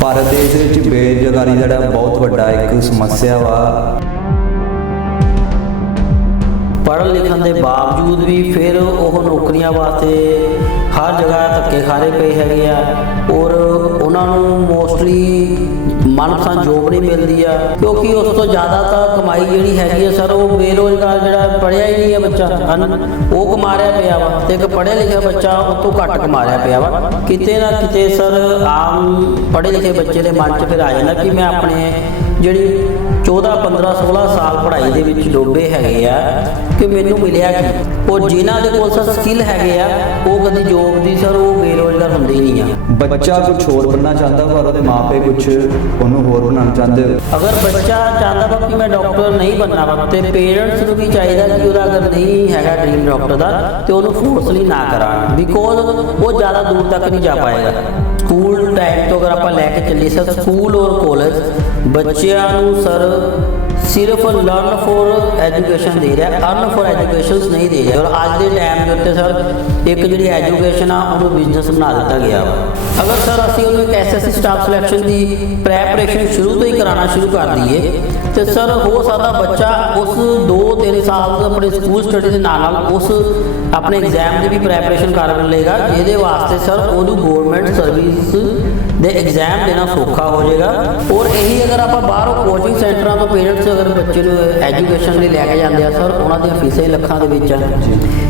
ਭਾਰਤ ਦੇਸ਼ ਵਿੱਚ ਬੇਰੁਜ਼ਗਾਰੀ ਜਿਹੜਾ ਬਹੁਤ ਵੱਡਾ ਇੱਕ ਸਮੱਸਿਆ ਵਾ। ਪੜ੍ਹਨ ਲਿਖਣ ਦੇ ਬਾਵਜੂਦ ਵੀ ਫਿਰ ਉਹ ਨੌਕਰੀਆਂ ਵਾਸਤੇ ਹਰ ਜਗ੍ਹਾ ਧੱਕੇ ਖਾਰੇ ਪਏ ਹੈਗੇ ਆ ਔਰ ਉਹਨਾਂ ਨੂੰ ਮੋਸਟਲੀ ਮਨਪਸੰਦ ਜੋਬ ਨਹੀਂ ਮਿਲਦੀ ਆ। ਕਿਉਂਕਿ ਉਸ ਤੋਂ ਜ਼ਿਆਦਾ ਤਾਂ ਕਮਾਈ ਜਿਹੜੀ ਹੈਗੀ ਆ ਸਰ, ਉਹ ਬੇਰੋਜ਼ਗਾਰ ਜਿਹੜਾ ਪੜ੍ਹਿਆ ਹੀ ਨਹੀਂ ਹੈ ਬੱਚਾ। ਹਨ ਉਹ ਕਮਾ ਰਿਹਾ ਪਿਆ ਵਾ ਤੇ ਇੱਕ ਪੜ੍ਹਿਆ ਲਿਖਿਆ ਬੱਚਾ ਉਹ ਤੋਂ ਘੱਟ ਕਮਾ ਰਿਹਾ ਪਿਆ ਵਾ। ਕਿਤੇ ਨਾ ਕਿਤੇ ਸਰ, ਆਮ ਪੜ੍ਹੇ ਲਿਖੇ ਬੱਚੇ ਦੇ ਮਨ 'ਚ ਫਿਰ ਆ ਜਾਂਦਾ ਕਿ ਮੈਂ ਆਪਣੇ ਜਿਹੜੀ 14 15 16 ਸਾਲ ਪੜ੍ਹਾਈ ਦੇ ਵਿੱਚ ਡੋਬੇ ਹੈਗੇ ਆ ਕਿ ਮੈਨੂੰ ਮਿਲਿਆ ਕੀ? ਉਹ ਜਿਨ੍ਹਾਂ ਦੇ ਕੋਲ ਸਰ ਸਕਿੱਲ ਹੈਗੇ ਆ ਉਹ ਕਦੀ ਜੋਬ ਦੀ ਸਰ ਉਹ ਬੇਰੋਜ਼ਗਾਰ ਹੁੰਦੇ ਹੀ ਨਹੀਂ ਆ। ਬੱਚਾ ਕੁਝ ਹੋਰ ਬਣਨਾ ਚਾਹੁੰਦਾ ਪਰ ਉਹਦੇ ਮਾਪੇ ਕੁਝ ਉਹਨੂੰ ਹੋਰ ਬਣਾਉਣਾ ਚਾਹੁੰਦੇ ਅਗਰ ਬੱਚਾ ਚਾਹੁੰਦਾ ਵਾ ਕਿ ਮੈਂ ਡਾਕਟਰ ਨਹੀਂ ਬਣਨਾ ਵਾ ਤੇ ਪੇਰੈਂਟਸ ਨੂੰ ਵੀ ਚਾਹੀਦਾ ਕਿ ਉਹਦਾ ਅਗਰ ਨਹੀਂ ਹੈਗਾ ਡ੍ਰੀਮ ਡਾਕਟਰ ਦਾ ਤੇ ਉਹਨੂੰ ਫੋਰਸਲੀ ਨਾ ਕਰਾਉਣ। ਬਿਕੋਜ਼ ਉਹ ਜ਼ਿਆਦਾ ਦੂਰ ਤੱਕ ਨਹੀਂ ਜਾ ਪਾਏਗਾ। ਸਕੂਲ ਟਾਈਮ ਤੋਂ ਅਗਰ ਆਪਾਂ ਲੈ ਕੇ ਚੱਲੀਏ ਸਰ ਸਕੂਲ ਔਰ ਕਾਲਜ ਬੱਚਿਆਂ ਨੂੰ ਸਰ ਸਿਰਫ ਲਰਨ ਫॉर ਐਜੂਕੇਸ਼ਨ ਦੇ ਰਿਹਾ ਅਰਨ ਫॉर ਐਜੂਕੇਸ਼ਨਸ ਨਹੀਂ ਦੇ ਰਿਹਾ। ਔਰ ਅੱਜ ਦੇ ਟਾਈਮ ਦੇ ਉੱਤੇ ਸਰ ਇੱਕ ਜਿਹੜੀ ਐਜੂਕੇਸ਼ਨ ਆ, ਉਹਨੂੰ ਬਿਜ਼ਨਸ ਬਣਾ ਦਿੱਤਾ ਗਿਆ ਅਗਰ ਸਰ ਅਸੀਂ ਉਹਨੂੰ ਇੱਕ ਐਸਐਸਸੀ ਸਟਾਫ ਸਿਲੈਕਸ਼ਨ ਦੀ ਪ੍ਰੈਪਰੇਸ਼ਨ ਸ਼ੁਰੂ ਤੋਂ ਹੀ ਕਰਾਉਣਾ ਸ਼ੁਰੂ ਕਰ ਦਈਏ, ਤੇ ਸਰ ਹੋ ਸਕਦਾ ਬੱਚਾ ਉਸ 2-3 ਸਾਲ ਤੋਂ ਆਪਣੇ ਸਕੂਲ ਸਟੱਡੀ ਦੇ ਨਾਲ ਨਾਲ ਉਸ ਆਪਣੇ ਐਗਜ਼ਾਮ ਦੀ ਵੀ ਪ੍ਰੈਪਰੇਸ਼ਨ ਕਰ ਲਏਗਾ, ਜਿਹਦੇ ਵਾਸਤੇ ਸਰ ਉਹਨੂੰ ਗਵਰਨਮੈਂਟ ਸਰਵਿਸ ਦੇ ਐਗਜ਼ਾਮ ਦੇਣਾ ਸੌਖਾ ਹੋ ਜਾਏਗਾ। ਔਰ ਇਹੀ ਅਗਰ ਆਪਾਂ ਬਾਹਰੋਂ ਕੋਚਿੰਗ ਸੈਂਟਰਾਂ ਤੋਂ ਪੇਰੈਂਟਸ ਅਗਰ ਬੱਚੇ ਨੂੰ ਐਜੂਕੇਸ਼ਨ ਲਈ ਲੈ ਕੇ ਜਾਂਦੇ ਆ ਸਰ ਉਹਨਾਂ ਦੀਆਂ ਫੀਸਾਂ ਹੀ ਲੱਖਾਂ ਦੇ ਵਿੱਚ ਆ।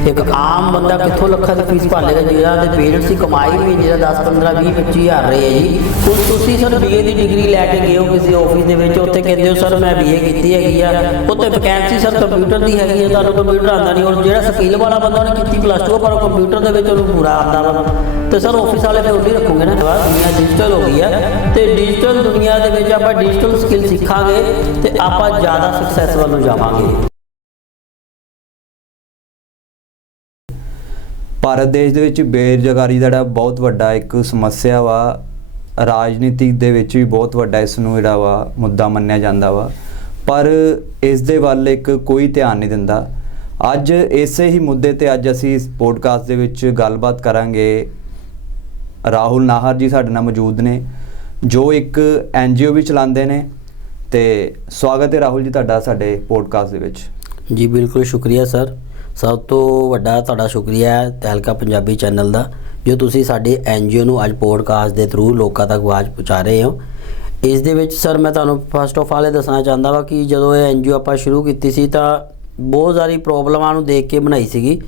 ਇੱਕ ਆਮ ਬੰਦਾ ਕਿੱਥੋਂ ਲੱਖਾਂ ਦੀ ਫੀਸ ਭਾਲੇਗਾ ਜਿਹੜਾ ਦੇ ਪੇਰੈਂਟਸ ਦੀ ਕਮਾਈ ਵੀ ਜਿਹੜਾ 10 15 20 25 ਹਜ਼ਾਰ ਰਹੇ ਹੈ ਜੀ। ਹੁਣ ਤੁਸੀਂ ਸਰ ਬੀਏ ਦੀ ਡਿਗਰੀ ਲੈ ਕੇ ਗਏ ਹੋ ਕਿਸੇ ਆਫਿਸ ਦੇ ਵਿੱਚ, ਉੱਥੇ ਕਹਿੰਦੇ ਹੋ ਸਰ ਮੈਂ ਬੀਏ ਕੀਤੀ ਹੈਗੀ ਆ। ਉੱਥੇ ਵੈਕੈਂਸੀ ਸਰ ਕੰਪਿਊਟਰ ਦੀ ਹੈਗੀ ਹੈ ਤੁਹਾਨੂੰ ਕੰਪਿਊਟਰ ਆਉਂਦਾ ਨਹੀਂ। ਔਰ ਜਿਹੜਾ ਸਕਿੱਲ ਵਾਲਾ ਬੰਦਾ ਉਹਨੇ ਕੀਤੀ ਪਲੱਸ 2 ਪਰ ਕੰਪਿਊਟਰ ਦੇ ਵਿੱਚ ਉਹਨੂੰ ਪੂਰਾ ਆਉਂਦਾ ਵਾ। ਤੇ ਸਰ ਆਫਿਸ ਵਾਲੇ ਫਿਰ ਉਹੀ ਰੱਖੋਗੇ ਨਾ। ਦੁਨੀਆ ਡਿਜੀਟਲ ਹੋ ਗਈ ਹੈ ਤੇ ਡਿਜੀਟਲ ਦੁਨੀਆ ਦੇ ਵਿੱਚ ਆਪਾਂ ਡਿਜੀਟਲ ਸਕਿੱਲ ਸਿੱਖਾਂਗੇ ਤੇ ਆਪਾਂ ਜ਼ਿਆਦਾ ਸਕਸੈਸ ਵੱਲ ਨੂੰ ਜਾਵਾਂਗੇ। ਭਾਰਤ ਦੇਸ਼ ਦੇ ਵਿੱਚ ਬੇਰੁਜ਼ਗਾਰੀ ਦਾ ਜਿਹੜਾ ਬਹੁਤ ਵੱਡਾ ਇੱਕ ਸਮੱਸਿਆ ਵਾ, ਰਾਜਨੀਤੀ ਦੇ ਵਿੱਚ ਵੀ ਬਹੁਤ ਵੱਡਾ ਇਸ ਨੂੰ ਜਿਹੜਾ ਵਾ ਮੁੱਦਾ ਮੰਨਿਆ ਜਾਂਦਾ ਵਾ। ਪਰ ਇਸ ਦੇ ਵੱਲ ਇੱਕ ਕੋਈ ਧਿਆਨ ਨਹੀਂ ਦਿੰਦਾ। ਅੱਜ ਇਸੇ ਹੀ ਮੁੱਦੇ ਤੇ ਅੱਜ ਅਸੀਂ ਇਸ ਪੋਡਕਾਸਟ ਦੇ ਵਿੱਚ ਗੱਲਬਾਤ ਕਰਾਂਗੇ। ਰਾਹੁਲ ਨਾਹਰ ਜੀ ਸਾਡੇ ਨਾਲ ਮੌਜੂਦ ਨੇ। ਜੋ ਇੱਕ ਐਨਜੀਓ ਵੀ ਚਲਾਉਂਦੇ ਨੇ ਤੇ ਸਵਾਗਤ ਹੈ ਰਾਹੁਲ ਜੀ ਤੁਹਾਡਾ ਸਾਡੇ ਪੋਡਕਾਸਟ ਦੇ ਵਿੱਚ। ਜੀ, ਬਿਲਕੁਲ ਸ਼ੁਕਰੀਆ ਸਰ। ਸਭ ਤੋਂ ਵੱਡਾ ਤੁਹਾਡਾ ਸ਼ੁਕਰੀਆ ਹੈ ਤਹਿਲਕਾ ਪੰਜਾਬੀ ਚੈਨਲ ਦਾ, ਜੋ ਤੁਸੀਂ ਸਾਡੇ ਐਨਜੀਓ ਨੂੰ ਅੱਜ ਪੋਡਕਾਸਟ ਦੇ ਥਰੂ ਲੋਕਾਂ ਤੱਕ ਆਵਾਜ਼ ਪਹੁੰਚਾ ਰਹੇ ਹੋ। ਇਸ ਦੇ ਵਿੱਚ ਸਰ, ਮੈਂ ਤੁਹਾਨੂੰ ਫਸਟ ਆਫ ਆਲ ਇਹ ਦੱਸਣਾ ਚਾਹੁੰਦਾ ਵਾ ਕਿ ਜਦੋਂ ਇਹ ਐਨਜੀਓ ਆਪਾਂ ਸ਼ੁਰੂ ਕੀਤੀ ਸੀ ਤਾਂ ਬਹੁਤ ਸਾਰੀ ਪ੍ਰੋਬਲਮਾਂ ਨੂੰ ਦੇਖ ਕੇ ਬਣਾਈ ਸੀਗੀ।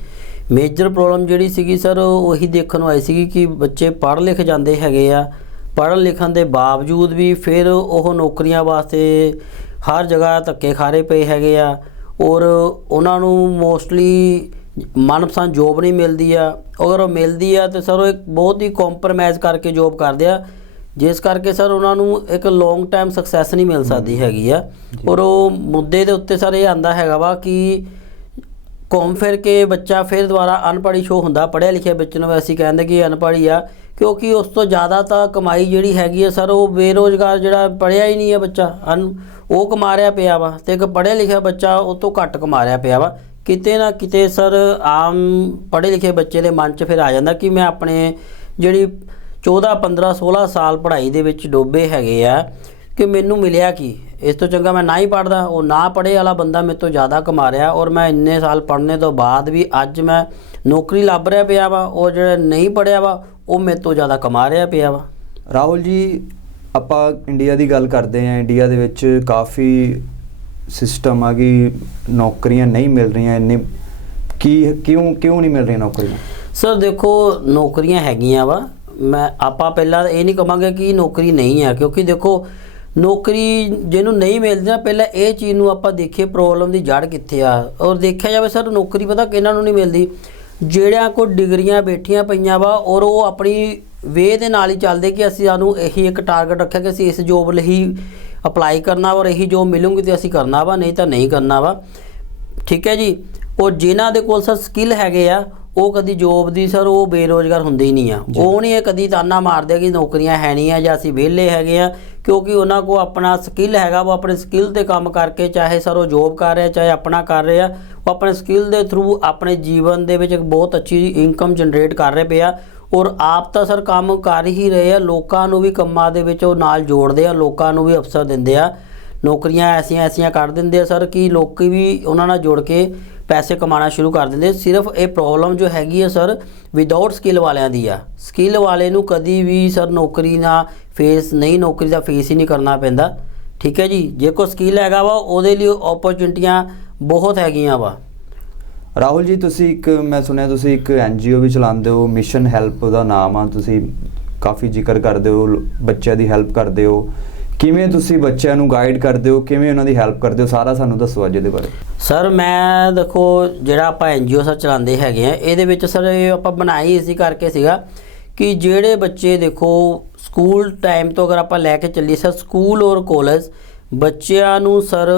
ਮੇਜਰ ਪ੍ਰੋਬਲਮ ਜਿਹੜੀ ਸੀਗੀ ਸਰ ਉਹੀ ਦੇਖਣ ਨੂੰ ਆਈ ਸੀਗੀ ਕਿ ਬੱਚੇ ਪੜ੍ਹ ਲਿਖ ਜਾਂਦੇ ਹੈਗੇ ਆ ਪੜ੍ਹਨ ਲਿਖਣ ਦੇ ਬਾਵਜੂਦ ਵੀ ਫਿਰ ਉਹ ਨੌਕਰੀਆਂ ਵਾਸਤੇ ਹਰ ਜਗ੍ਹਾ ਧੱਕੇ ਖਾਰੇ ਪਏ ਹੈਗੇ ਆ ਔਰ ਉਹਨਾਂ ਨੂੰ ਮੋਸਟਲੀ ਮਨਪਸੰਦ ਜੋਬ ਨਹੀਂ ਮਿਲਦੀ ਆ। ਅਗਰ ਉਹ ਮਿਲਦੀ ਆ ਤੇ ਸਰ ਉਹ ਇੱਕ ਬਹੁਤ ਹੀ ਕੰਪਰਮਾਈਜ਼ ਕਰਕੇ ਜੋਬ ਕਰਦੇ ਆ। ਜਿਸ ਕਰਕੇ ਸਰ ਉਹਨਾਂ ਨੂੰ ਇੱਕ ਲੌਂਗ ਟਾਈਮ ਸਕਸੈਸ ਨਹੀਂ ਮਿਲ ਸਕਦੀ ਹੈਗੀ ਆ। ਔਰ ਉਹ ਮੁੱਦੇ ਦੇ ਉੱਤੇ ਸਰ ਇਹ ਆਂਦਾ ਹੈਗਾ ਵਾ ਕਿ ਘੁੰਮ ਫਿਰ ਕੇ ਬੱਚਾ ਫਿਰ ਦੁਬਾਰਾ ਅਨਪੜ੍ਹ ਸ਼ੋ ਹੁੰਦਾ। ਪੜ੍ਹਿਆ ਲਿਖਿਆ ਬੱਚੇ ਨੂੰ ਅਸੀਂ ਕਹਿੰਦੇ ਕਿ ਅਨਪੜ੍ਹ ਆ। ਕਿਉਂਕਿ ਉਸ ਤੋਂ ਜ਼ਿਆਦਾ ਤਾਂ ਕਮਾਈ ਜਿਹੜੀ ਹੈਗੀ ਹੈ ਸਰ, ਉਹ ਬੇਰੋਜ਼ਗਾਰ ਜਿਹੜਾ ਪੜ੍ਹਿਆ ਹੀ ਨਹੀਂ ਹੈ ਬੱਚਾ। ਉਹ ਕਮਾ ਰਿਹਾ ਪਿਆ ਵਾ ਤੇ ਇੱਕ ਪੜ੍ਹਿਆ ਲਿਖਿਆ ਬੱਚਾ ਉਹ ਤੋਂ ਘੱਟ ਕਮਾ ਰਿਹਾ ਪਿਆ ਵਾ। ਕਿਤੇ ਨਾ ਕਿਤੇ ਸਰ, ਆਮ ਪੜ੍ਹੇ ਲਿਖੇ ਬੱਚੇ ਦੇ ਮਨ 'ਚ ਫਿਰ ਆ ਜਾਂਦਾ ਕਿ ਮੈਂ ਆਪਣੇ ਜਿਹੜੀ 14 15 16 ਸਾਲ ਪੜ੍ਹਾਈ ਦੇ ਵਿੱਚ ਡੋਬੇ ਹੈਗੇ ਆ ਕਿ ਮੈਨੂੰ ਮਿਲਿਆ ਕੀ? ਇਸ ਤੋਂ ਚੰਗਾ ਮੈਂ ਨਾ ਹੀ ਪੜਦਾ ਉਹ ਨਾ ਪੜ੍ਹੇ ਵਾਲਾ ਬੰਦਾ ਮੇਰੇ ਤੋਂ ਜ਼ਿਆਦਾ ਕਮਾ ਰਿਹਾ ਔਰ ਮੈਂ ਇੰਨੇ ਸਾਲ ਪੜ੍ਹਨੇ ਤੋਂ ਬਾਅਦ ਵੀ ਅੱਜ ਮੈਂ ਨੌਕਰੀ ਲੱਭ ਰਿਹਾ ਪਿਆ ਵਾ। ਉਹ ਜਿਹੜਾ ਨਹੀਂ ਪੜ੍ਹਿਆ ਵਾ ਉਹ ਮੇਰੇ ਤੋਂ ਜ਼ਿਆਦਾ ਕਮਾ ਰਿਹਾ ਪਿਆ ਵਾ। ਰਾਹੁਲ ਜੀ ਆਪਾਂ ਇੰਡੀਆ ਦੀ ਗੱਲ ਕਰਦੇ ਹਾਂ। ਇੰਡੀਆ ਦੇ ਵਿੱਚ ਕਾਫੀ ਸਿਸਟਮ ਆ ਕਿ ਨੌਕਰੀਆਂ ਨਹੀਂ ਮਿਲ ਰਹੀਆਂ। ਇੰਨੇ ਕੀ ਕਿਉਂ ਕਿਉਂ ਨਹੀਂ ਮਿਲ ਰਹੀਆਂ ਨੌਕਰੀਆਂ? ਸਰ ਦੇਖੋ ਨੌਕਰੀਆਂ ਹੈਗੀਆਂ ਵਾ। ਮੈਂ ਆਪਾਂ ਪਹਿਲਾਂ ਇਹ ਨਹੀਂ ਕਵਾਂਗੇ ਕਿ ਨੌਕਰੀ ਨਹੀਂ ਹੈ ਕਿਉਂਕਿ ਦੇਖੋ ਨੌਕਰੀ ਜਿਹਨੂੰ ਨਹੀਂ ਮਿਲਦੀ ਨਾ ਪਹਿਲਾਂ ਇਹ ਚੀਜ਼ ਨੂੰ ਆਪਾਂ ਦੇਖੀਏ ਪ੍ਰੋਬਲਮ ਦੀ ਜੜ ਕਿੱਥੇ ਆ। ਔਰ ਦੇਖਿਆ ਜਾਵੇ ਸਰ ਨੌਕਰੀ ਪਤਾ ਕਿਹਨਾਂ ਨੂੰ ਨਹੀਂ ਮਿਲਦੀ? ਜਿਹੜਿਆਂ ਕੋ ਡਿਗਰੀਆਂ ਬੈਠੀਆਂ ਪਈਆਂ ਵਾ ਔਰ ਉਹ ਆਪਣੀ ਵੇ ਦੇ ਨਾਲ ਹੀ ਚੱਲਦੇ ਕਿ ਅਸੀਂ ਸਾਨੂੰ ਇਹੀ ਇੱਕ ਟਾਰਗੇਟ ਰੱਖਿਆ ਕਿ ਅਸੀਂ ਇਸ ਜੋਬ ਲਈ ਅਪਲਾਈ ਕਰਨਾ ਔਰ ਇਹੀ ਜੋਬ ਮਿਲੂਗੀ ਤੇ ਅਸੀਂ ਕਰਨਾ ਵਾ ਨਹੀਂ ਤਾਂ ਨਹੀਂ ਕਰਨਾ ਵਾ। ਠੀਕ ਹੈ ਜੀ? ਉਹ ਜਿਨ੍ਹਾਂ ਦੇ ਕੋਲ ਸਰ ਸਕਿੱਲ ਹੈਗੇ ਆ ਉਹ ਕਦੀ ਜੋਬ ਦੀ ਸਰ ਉਹ ਬੇਰੋਜ਼ਗਾਰ ਹੁੰਦੇ ਹੀ ਨਹੀਂ ਆ। ਉਹ ਨਹੀਂ ਇਹ ਕਦੀ ਤਾਨਾ ਮਾਰਦੇ ਕਿ ਨੌਕਰੀਆਂ ਹੈ ਨਹੀਂ ਆ ਜਾਂ ਅਸੀਂ ਵਿਹਲੇ ਹੈਗੇ ਆ ਕਿਉਂਕਿ ਉਹਨਾਂ ਕੋ ਆਪਣਾ ਸਕਿੱਲ ਹੈਗਾ, ਉਹ ਆਪਣੇ ਸਕਿੱਲ ਤੇ ਕੰਮ ਕਰਕੇ ਚਾਹੇ ਸਰ ਉਹ ਜੋਬ ਕਰ ਰਿਹਾ, ਚਾਹੇ ਆਪਣਾ ਕਰ ਰਿਹਾ, ਉਹ ਆਪਣੇ ਸਕਿੱਲ ਦੇ ਥਰੂ ਆਪਣੇ ਜੀਵਨ ਦੇ ਵਿੱਚ ਇੱਕ ਬਹੁਤ ਅੱਛੀ ਇਨਕਮ ਜਨਰੇਟ ਕਰ ਰਹੇ ਪਿਆ ਔਰ ਆਪ ਤਾਂ ਸਰ ਕੰਮ ਕਰ ਹੀ ਰਹੇ ਆ, ਲੋਕਾਂ ਨੂੰ ਵੀ ਕੰਮਾਂ ਦੇ ਵਿੱਚ ਉਹ ਨਾਲ ਜੋੜਦੇ ਆ, ਲੋਕਾਂ ਨੂੰ ਵੀ ਅਫਸਰ ਦਿੰਦੇ ਆ, ਨੌਕਰੀਆਂ ਐਸੀਆਂ ਐਸੀਆਂ ਕਰ ਦਿੰਦੇ ਆ ਸਰ ਕਿ ਲੋਕੀ ਵੀ ਉਹਨਾਂ ਨਾਲ ਜੁੜ ਕੇ ਪੈਸੇ ਕਮਾਉਣਾ ਸ਼ੁਰੂ ਕਰ ਦਿੰਦੇ। ਸਿਰਫ ਇਹ ਪ੍ਰੋਬਲਮ ਜੋ ਹੈਗੀ ਹੈ ਸਰ ਵਿਦਆਊਟ ਸਕਿੱਲ ਵਾਲਿਆਂ ਦੀ ਆ। ਸਕਿੱਲ ਵਾਲੇ ਨੂੰ ਕਦੀ ਵੀ ਸਰ ਨੌਕਰੀ ਨਾ ਫੇਸ ਨਹੀਂ ਨੌਕਰੀ ਦਾ ਫੇਸ ਹੀ ਨਹੀਂ ਕਰਨਾ ਪੈਂਦਾ। ਠੀਕ ਹੈ ਜੀ? ਜੇ ਕੋ ਸਕਿੱਲ ਹੈਗਾ ਵਾ, ਉਹਦੇ ਲਈ ਓਪਰਚੁਨਿਟੀਆਂ ਬਹੁਤ ਹੈਗੀਆਂ ਵਾ। ਰਾਹੁਲ ਜੀ, ਤੁਸੀਂ ਇੱਕ, ਮੈਂ ਸੁਣਿਆ ਤੁਸੀਂ ਇੱਕ ਐਨਜੀਓ ਵੀ ਚਲਾਉਂਦੇ ਹੋ। ਮਿਸ਼ਨ ਹੈਲਪ ਦਾ ਨਾਮ ਆ। ਤੁਸੀਂ ਕਾਫੀ ਜ਼ਿਕਰ ਕਰਦੇ ਹੋ, ਬੱਚਿਆਂ ਦੀ ਹੈਲਪ ਕਰਦੇ ਹੋ। ਕਿਵੇਂ ਤੁਸੀਂ ਬੱਚਿਆਂ ਨੂੰ ਗਾਈਡ ਕਰਦੇ ਹੋ? ਕਿਵੇਂ ਉਹਨਾਂ ਦੀ ਹੈਲਪ ਕਰਦੇ ਹੋ? ਸਾਰਾ ਸਾਨੂੰ ਦੱਸੋ ਅੱਜ ਇਹਦੇ ਬਾਰੇ। ਸਰ, ਮੈਂ ਦੇਖੋ, ਜਿਹੜਾ ਆਪਾਂ ਐਨਜੀਓ ਸਰ ਚਲਾਉਂਦੇ ਹੈਗੇ ਆ, ਇਹਦੇ ਵਿੱਚ ਸਰ ਇਹ ਆਪਾਂ ਬਣਾਈ ਇਸੇ ਕਰਕੇ ਸੀਗਾ ਕਿ ਜਿਹੜੇ ਬੱਚੇ ਦੇਖੋ, ਸਕੂਲ ਟਾਈਮ ਤੋਂ ਅਗਰ ਆਪਾਂ ਲੈ ਕੇ ਚੱਲੀਏ, ਸਰ, ਸਕੂਲ ਔਰ ਕਾਲਜ ਬੱਚਿਆਂ ਨੂੰ ਸਰ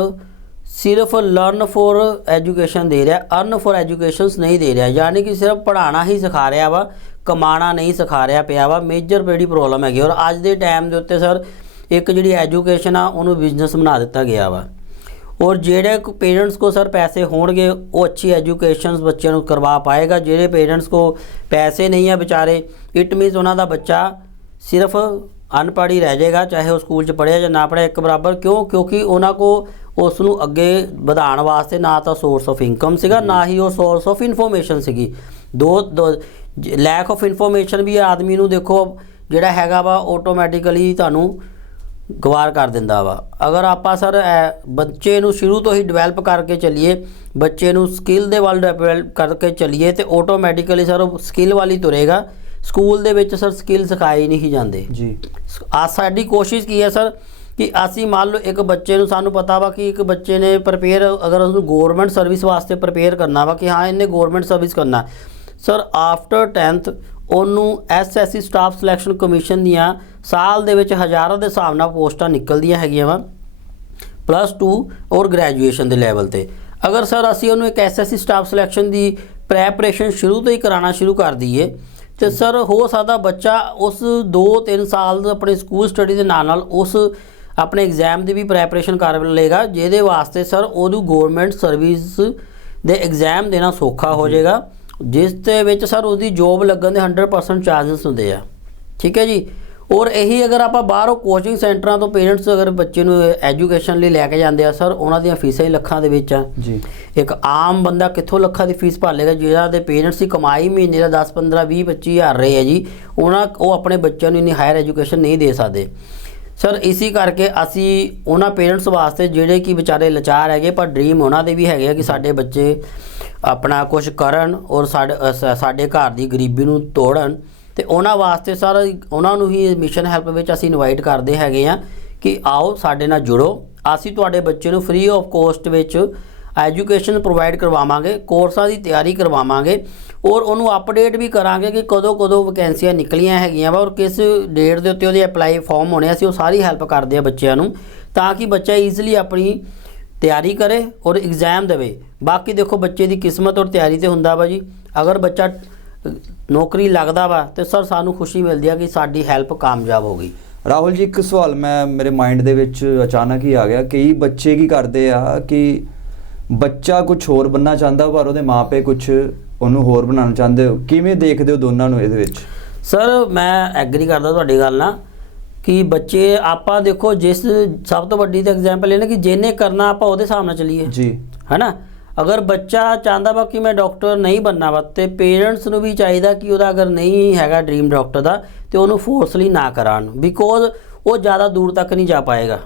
ਸਿਰਫ ਲਰਨ ਫॉर ਐਜੂਕੇਸ਼ਨ ਦੇ ਰਿਹਾ ਅਰਨ ਫॉर ਐਜੂਕੇਸ਼ਨਸ ਨਹੀਂ ਦੇ ਰਿਹਾ। ਯਾਨੀ ਕਿ ਸਿਰਫ ਪੜ੍ਹਾਉਣਾ ਹੀ ਸਿਖਾ ਰਿਹਾ ਵਾ ਕਮਾਣਾ ਨਹੀਂ ਸਿਖਾ ਰਿਹਾ ਪਿਆ ਵਾ ਮੇਜਰ ਬੜੀ ਪ੍ਰੋਬਲਮ ਹੈਗੀ ਔਰ ਅੱਜ ਦੇ ਟਾਈਮ ਦੇ ਉੱਤੇ ਸਰ ਇੱਕ ਜਿਹੜੀ ਐਜੂਕੇਸ਼ਨ ਆ, ਉਹਨੂੰ ਬਿਜ਼ਨਸ ਬਣਾ ਦਿੱਤਾ ਗਿਆ ਵਾ। ਔਰ ਜਿਹੜੇ ਪੇਰੈਂਟਸ ਕੋ ਸਰ ਪੈਸੇ ਹੋਣਗੇ, ਉਹ ਅੱਛੀ ਐਜੂਕੇਸ਼ਨਸ ਬੱਚਿਆਂ ਨੂੰ ਕਰਵਾ ਪਾਏਗਾ। ਜਿਹੜੇ ਪੇਰੈਂਟਸ ਕੋ ਪੈਸੇ ਨਹੀਂ ਆ ਵਿਚਾਰੇ ਇਟ ਮੀਨਸ ਉਹਨਾਂ ਦਾ ਬੱਚਾ ਸਿਰਫ ਅਨਪੜ੍ਹ ਹੀ ਰਹਿ ਜਾਏਗਾ, ਚਾਹੇ ਉਹ ਸਕੂਲ 'ਚ ਪੜ੍ਹਿਆ ਜਾਂ ਨਾ ਪੜ੍ਹਿਆ, ਇੱਕ ਬਰਾਬਰ। ਕਿਉਂ? ਕਿਉਂਕਿ ਉਹਨਾਂ ਕੋ ਉਸ ਨੂੰ ਅੱਗੇ ਵਧਾਉਣ ਵਾਸਤੇ ਨਾ ਤਾਂ ਸੋਰਸ ਆਫ ਇਨਕਮ ਸੀਗਾ, ਨਾ ਹੀ ਉਹ ਸੋਰਸ ਆਫ ਇਨਫੋਰਮੇਸ਼ਨ ਸੀਗੀ। ਦੋ ਲੈਕ ਆਫ ਇਨਫੋਰਮੇਸ਼ਨ ਵੀ ਆਦਮੀ ਨੂੰ ਦੇਖੋ, ਜਿਹੜਾ ਹੈਗਾ ਵਾ ਆਟੋਮੈਟਿਕਲੀ ਤੁਹਾਨੂੰ ਗਵਾਰ ਕਰ ਦਿੰਦਾ ਵਾ। ਅਗਰ ਆਪਾਂ ਸਰ ਬੱਚੇ ਨੂੰ ਸ਼ੁਰੂ ਤੋਂ ਹੀ ਡਿਵੈਲਪ ਕਰਕੇ ਚੱਲੀਏ ਬੱਚੇ ਨੂੰ ਸਕਿੱਲ ਦੇ ਵੱਲ ਡਿਵੈਲਪ ਕਰਕੇ ਚੱਲੀਏ ਤੇ ਆਟੋਮੈਟਿਕਲੀ ਸਰ ਉਹ ਸਕਿੱਲ ਵਾਲੀ ਤੁਰੇਗਾ। ਸਕੂਲ ਦੇ ਵਿੱਚ ਸਰ ਸਕਿੱਲ ਸਿਖਾਏ ਨਹੀਂ ਜਾਂਦੇ। ਜੀ। ਆ ਸਾਡੀ ਕੋਸ਼ਿਸ਼ ਕੀ ਹੈ ਸਰ? ਕਿ ਅਸੀਂ ਮੰਨ ਲਓ ਇੱਕ ਬੱਚੇ ਨੂੰ ਸਾਨੂੰ ਪਤਾ ਵਾ ਕਿ ਇੱਕ ਬੱਚੇ ਨੇ ਪ੍ਰਪੇਅਰ ਅਗਰ ਉਸ ਨੂੰ ਗਵਰਨਮੈਂਟ ਸਰਵਿਸ ਵਾਸਤੇ ਪ੍ਰਪੇਅਰ ਕਰਨਾ ਵਾ ਕਿ ਹਾਂ ਇਹਨੇ ਗਵਰਨਮੈਂਟ ਸਰਵਿਸ ਕਰਨਾ। ਸਰ ਆਫਟਰ 10th ਉਹਨੂੰ ਐਸਐਸਸੀ ਸਟਾਫ ਸਿਲੈਕਸ਼ਨ ਕਮਿਸ਼ਨ ਦੀਆਂ ਸਾਲ ਦੇ ਵਿੱਚ ਹਜ਼ਾਰਾਂ ਦੇ ਹਿਸਾਬ ਨਾਲ ਪੋਸਟਾਂ ਨਿਕਲਦੀਆਂ ਹੈਗੀਆਂ ਵਾ ਪਲੱਸ 2 ਔਰ ਗ੍ਰੈਜੂਏਸ਼ਨ ਦੇ ਲੈਵਲ ਤੇ। ਅਗਰ ਸਰ ਅਸੀਂ ਉਹਨੂੰ ਇੱਕ ਐਸਐਸਸੀ ਸਟਾਫ ਸਿਲੈਕਸ਼ਨ ਦੀ ਪ੍ਰੈਪਰੇਸ਼ਨ ਸ਼ੁਰੂ ਤੋਂ ਹੀ ਕਰਾਉਣਾ ਸ਼ੁਰੂ ਕਰ ਦਈਏ, ਤੇ ਸਰ ਹੋ ਸਕਦਾ ਬੱਚਾ ਉਸ 2-3 ਸਾਲ ਦਾ ਆਪਣੇ ਸਕੂਲ ਸਟੱਡੀ ਦੇ ਨਾਲ ਨਾਲ ਉਸ ਆਪਣੇ ਐਗਜ਼ਾਮ ਦੀ ਵੀ ਪ੍ਰੈਪਰੇਸ਼ਨ ਕਰ ਲਏਗਾ, ਜਿਹਦੇ ਵਾਸਤੇ ਸਰ ਉਹਨੂੰ ਗਵਰਨਮੈਂਟ ਸਰਵਿਸ ਦੇ ਐਗਜ਼ਾਮ ਦੇਣਾ ਸੌਖਾ ਹੋ ਜਾਏਗਾ, ਜਿਸ ਦੇ ਵਿੱਚ ਸਰ ਉਹਦੀ ਜੋਬ ਲੱਗਣ ਦੇ 100% ਚਾਂਸਸ ਹੁੰਦੇ ਆ। ਠੀਕ ਹੈ ਜੀ? ਔਰ ਇਹੀ ਅਗਰ ਆਪਾਂ ਬਾਹਰੋਂ ਕੋਚਿੰਗ ਸੈਂਟਰਾਂ ਤੋਂ ਪੇਰੈਂਟਸ ਅਗਰ ਬੱਚੇ ਨੂੰ ਐਜੂਕੇਸ਼ਨ ਲਈ ਲੈ ਕੇ ਜਾਂਦੇ ਆ ਸਰ ਉਹਨਾਂ ਦੀਆਂ ਫੀਸਾਂ ਹੀ ਲੱਖਾਂ ਦੇ ਵਿੱਚ ਆ। ਜੀ। ਇੱਕ ਆਮ ਬੰਦਾ ਕਿੱਥੋਂ ਲੱਖਾਂ ਦੀ ਫੀਸ ਭਰ ਲੇਗਾ ਜਿਹੜਾ ਦੇ ਪੇਰੈਂਟਸ ਦੀ ਕਮਾਈ ਮਹੀਨੇ ਦਾ 10 15 20 25 ਹਜ਼ਾਰ ਰਹੇ ਆ ਜੀ ਉਹਨਾਂ ਉਹ ਆਪਣੇ ਬੱਚਿਆਂ ਨੂੰ ਇੰਨੀ ਹਾਇਰ ਐਜੂਕੇਸ਼ਨ ਨਹੀਂ ਦੇ ਸਕਦੇ। ਸਰ ਇਸੇ ਕਰਕੇ ਅਸੀਂ ਉਹਨਾਂ ਪੇਰੈਂਟਸ ਵਾਸਤੇ ਜਿਹੜੇ ਕਿ ਵਿਚਾਰੇ ਲਾਚਾਰ ਹੈਗੇ ਪਰ ਡ੍ਰੀਮ ਉਹਨਾਂ ਦੇ ਵੀ ਹੈਗੇ ਆ ਕਿ ਸਾਡੇ ਬੱਚੇ ਆਪਣਾ ਕੁਝ ਕਰਨ ਔਰ ਸਾਡੇ ਘਰ ਦੀ ਗਰੀਬੀ ਨੂੰ ਤੋੜਨ। ਤੇ ਉਹਨਾਂ ਵਾਸਤੇ ਸਾਰਾ, ਉਹਨਾਂ ਨੂੰ ਹੀ ਮਿਸ਼ਨ ਹੈਲਪ ਵਿੱਚ ਅਸੀਂ ਇਨਵਾਈਟ ਕਰਦੇ ਹੈਗੇ ਆ ਕਿ ਆਓ ਸਾਡੇ ਨਾਲ ਜੁੜੋ। ਅਸੀਂ ਤੁਹਾਡੇ ਬੱਚੇ ਨੂੰ ਫ੍ਰੀ ਆਫ ਕੋਸਟ ਵਿੱਚ ਐਜੂਕੇਸ਼ਨ ਪ੍ਰੋਵਾਈਡ ਕਰਵਾਵਾਂਗੇ ਕੋਰਸਾਂ ਦੀ ਤਿਆਰੀ ਕਰਵਾਵਾਂਗੇ ਔਰ ਉਹਨੂੰ ਅਪਡੇਟ ਵੀ ਕਰਾਂਗੇ ਕਿ ਕਦੋਂ ਕਦੋਂ ਵੈਕੈਂਸੀਆਂ ਨਿਕਲੀਆਂ ਹੈਗੀਆਂ ਵਾ ਔਰ ਕਿਸ ਡੇਟ ਦੇ ਉੱਤੇ ਉਹਦੇ ਅਪਲਾਈ ਫਾਰਮ ਹੋਣੇ ਅਸੀਂ ਉਹ ਸਾਰੀ ਹੈਲਪ ਕਰਦੇ ਆ ਬੱਚਿਆਂ ਨੂੰ ਤਾਂ ਕਿ ਬੱਚਾ ਈਜ਼ੀਲੀ ਆਪਣੀ ਤਿਆਰੀ ਕਰੇ ਔਰ ਐਗਜ਼ਾਮ ਦੇਵੇ। ਬਾਕੀ ਦੇਖੋ ਬੱਚੇ ਦੀ ਕਿਸਮਤ ਔਰ ਤਿਆਰੀ ਤੇ ਹੁੰਦਾ ਵਾ ਜੀ। ਅਗਰ ਬੱਚਾ ਨੌਕਰੀ ਲੱਗਦਾ ਵਾ ਤੇ ਸਰ ਸਾਨੂੰ ਖੁਸ਼ੀ ਮਿਲਦੀ ਆ ਕਿ ਸਾਡੀ ਹੈਲਪ ਕਾਮਯਾਬ ਹੋ ਗਈ। ਰਾਹੁਲ ਜੀ ਇੱਕ ਸਵਾਲ ਮੈਂ ਮੇਰੇ ਮਾਈਂਡ ਦੇ ਵਿੱਚ ਅਚਾਨਕ ਹੀ ਆ ਗਿਆ ਕਈ ਬੱਚੇ ਕੀ ਕਰਦੇ ਆ ਕਿ ਬੱਚਾ ਕੁਝ ਹੋਰ ਬੰਨਾ ਚਾਹੁੰਦਾ ਪਰ ਉਹਦੇ ਮਾਪੇ ਕੁਝ ਉਹਨੂੰ ਹੋਰ ਬਣਾਉਣਾ ਚਾਹੁੰਦੇ ਹੋ? ਕਿਵੇਂ ਦੇਖਦੇ ਹੋ ਦੋਨਾਂ ਨੂੰ ਇਹਦੇ ਵਿੱਚ? ਸਰ ਮੈਂ ਐਗਰੀ ਕਰਦਾ ਤੁਹਾਡੀ ਗੱਲ ਨਾਲ ਕਿ ਬੱਚੇ ਆਪਾਂ ਦੇਖੋ ਜਿਸ ਸਭ ਤੋਂ ਵੱਡੀ ਤਾਂ ਐਗਜ਼ਾਮਪਲ ਇਹ ਨਾ ਕਿ ਜਿਹਨੇ ਕਰਨਾ ਆਪਾਂ ਉਹਦੇ ਹਿਸਾਬ ਨਾਲ ਚੱਲੀਏ। ਜੀ। ਹੈਨਾ? ਅਗਰ ਬੱਚਾ ਚਾਹੁੰਦਾ ਵਾ ਕਿ ਮੈਂ ਡਾਕਟਰ ਨਹੀਂ ਬੰਨਾ ਵਾ ਤੇ ਪੇਰੈਂਟਸ ਨੂੰ ਵੀ ਚਾਹੀਦਾ ਕਿ ਉਹਦਾ ਅਗਰ ਨਹੀਂ ਹੈਗਾ ਡ੍ਰੀਮ ਡਾਕਟਰ ਦਾ ਤੇ ਉਹਨੂੰ ਫੋਰਸਲੀ ਨਾ ਕਰਾਉਣ ਬਿਕੋਜ਼ ਉਹ ਜ਼ਿਆਦਾ ਦੂਰ ਤੱਕ ਨਹੀਂ ਜਾ ਪਾਏਗਾ।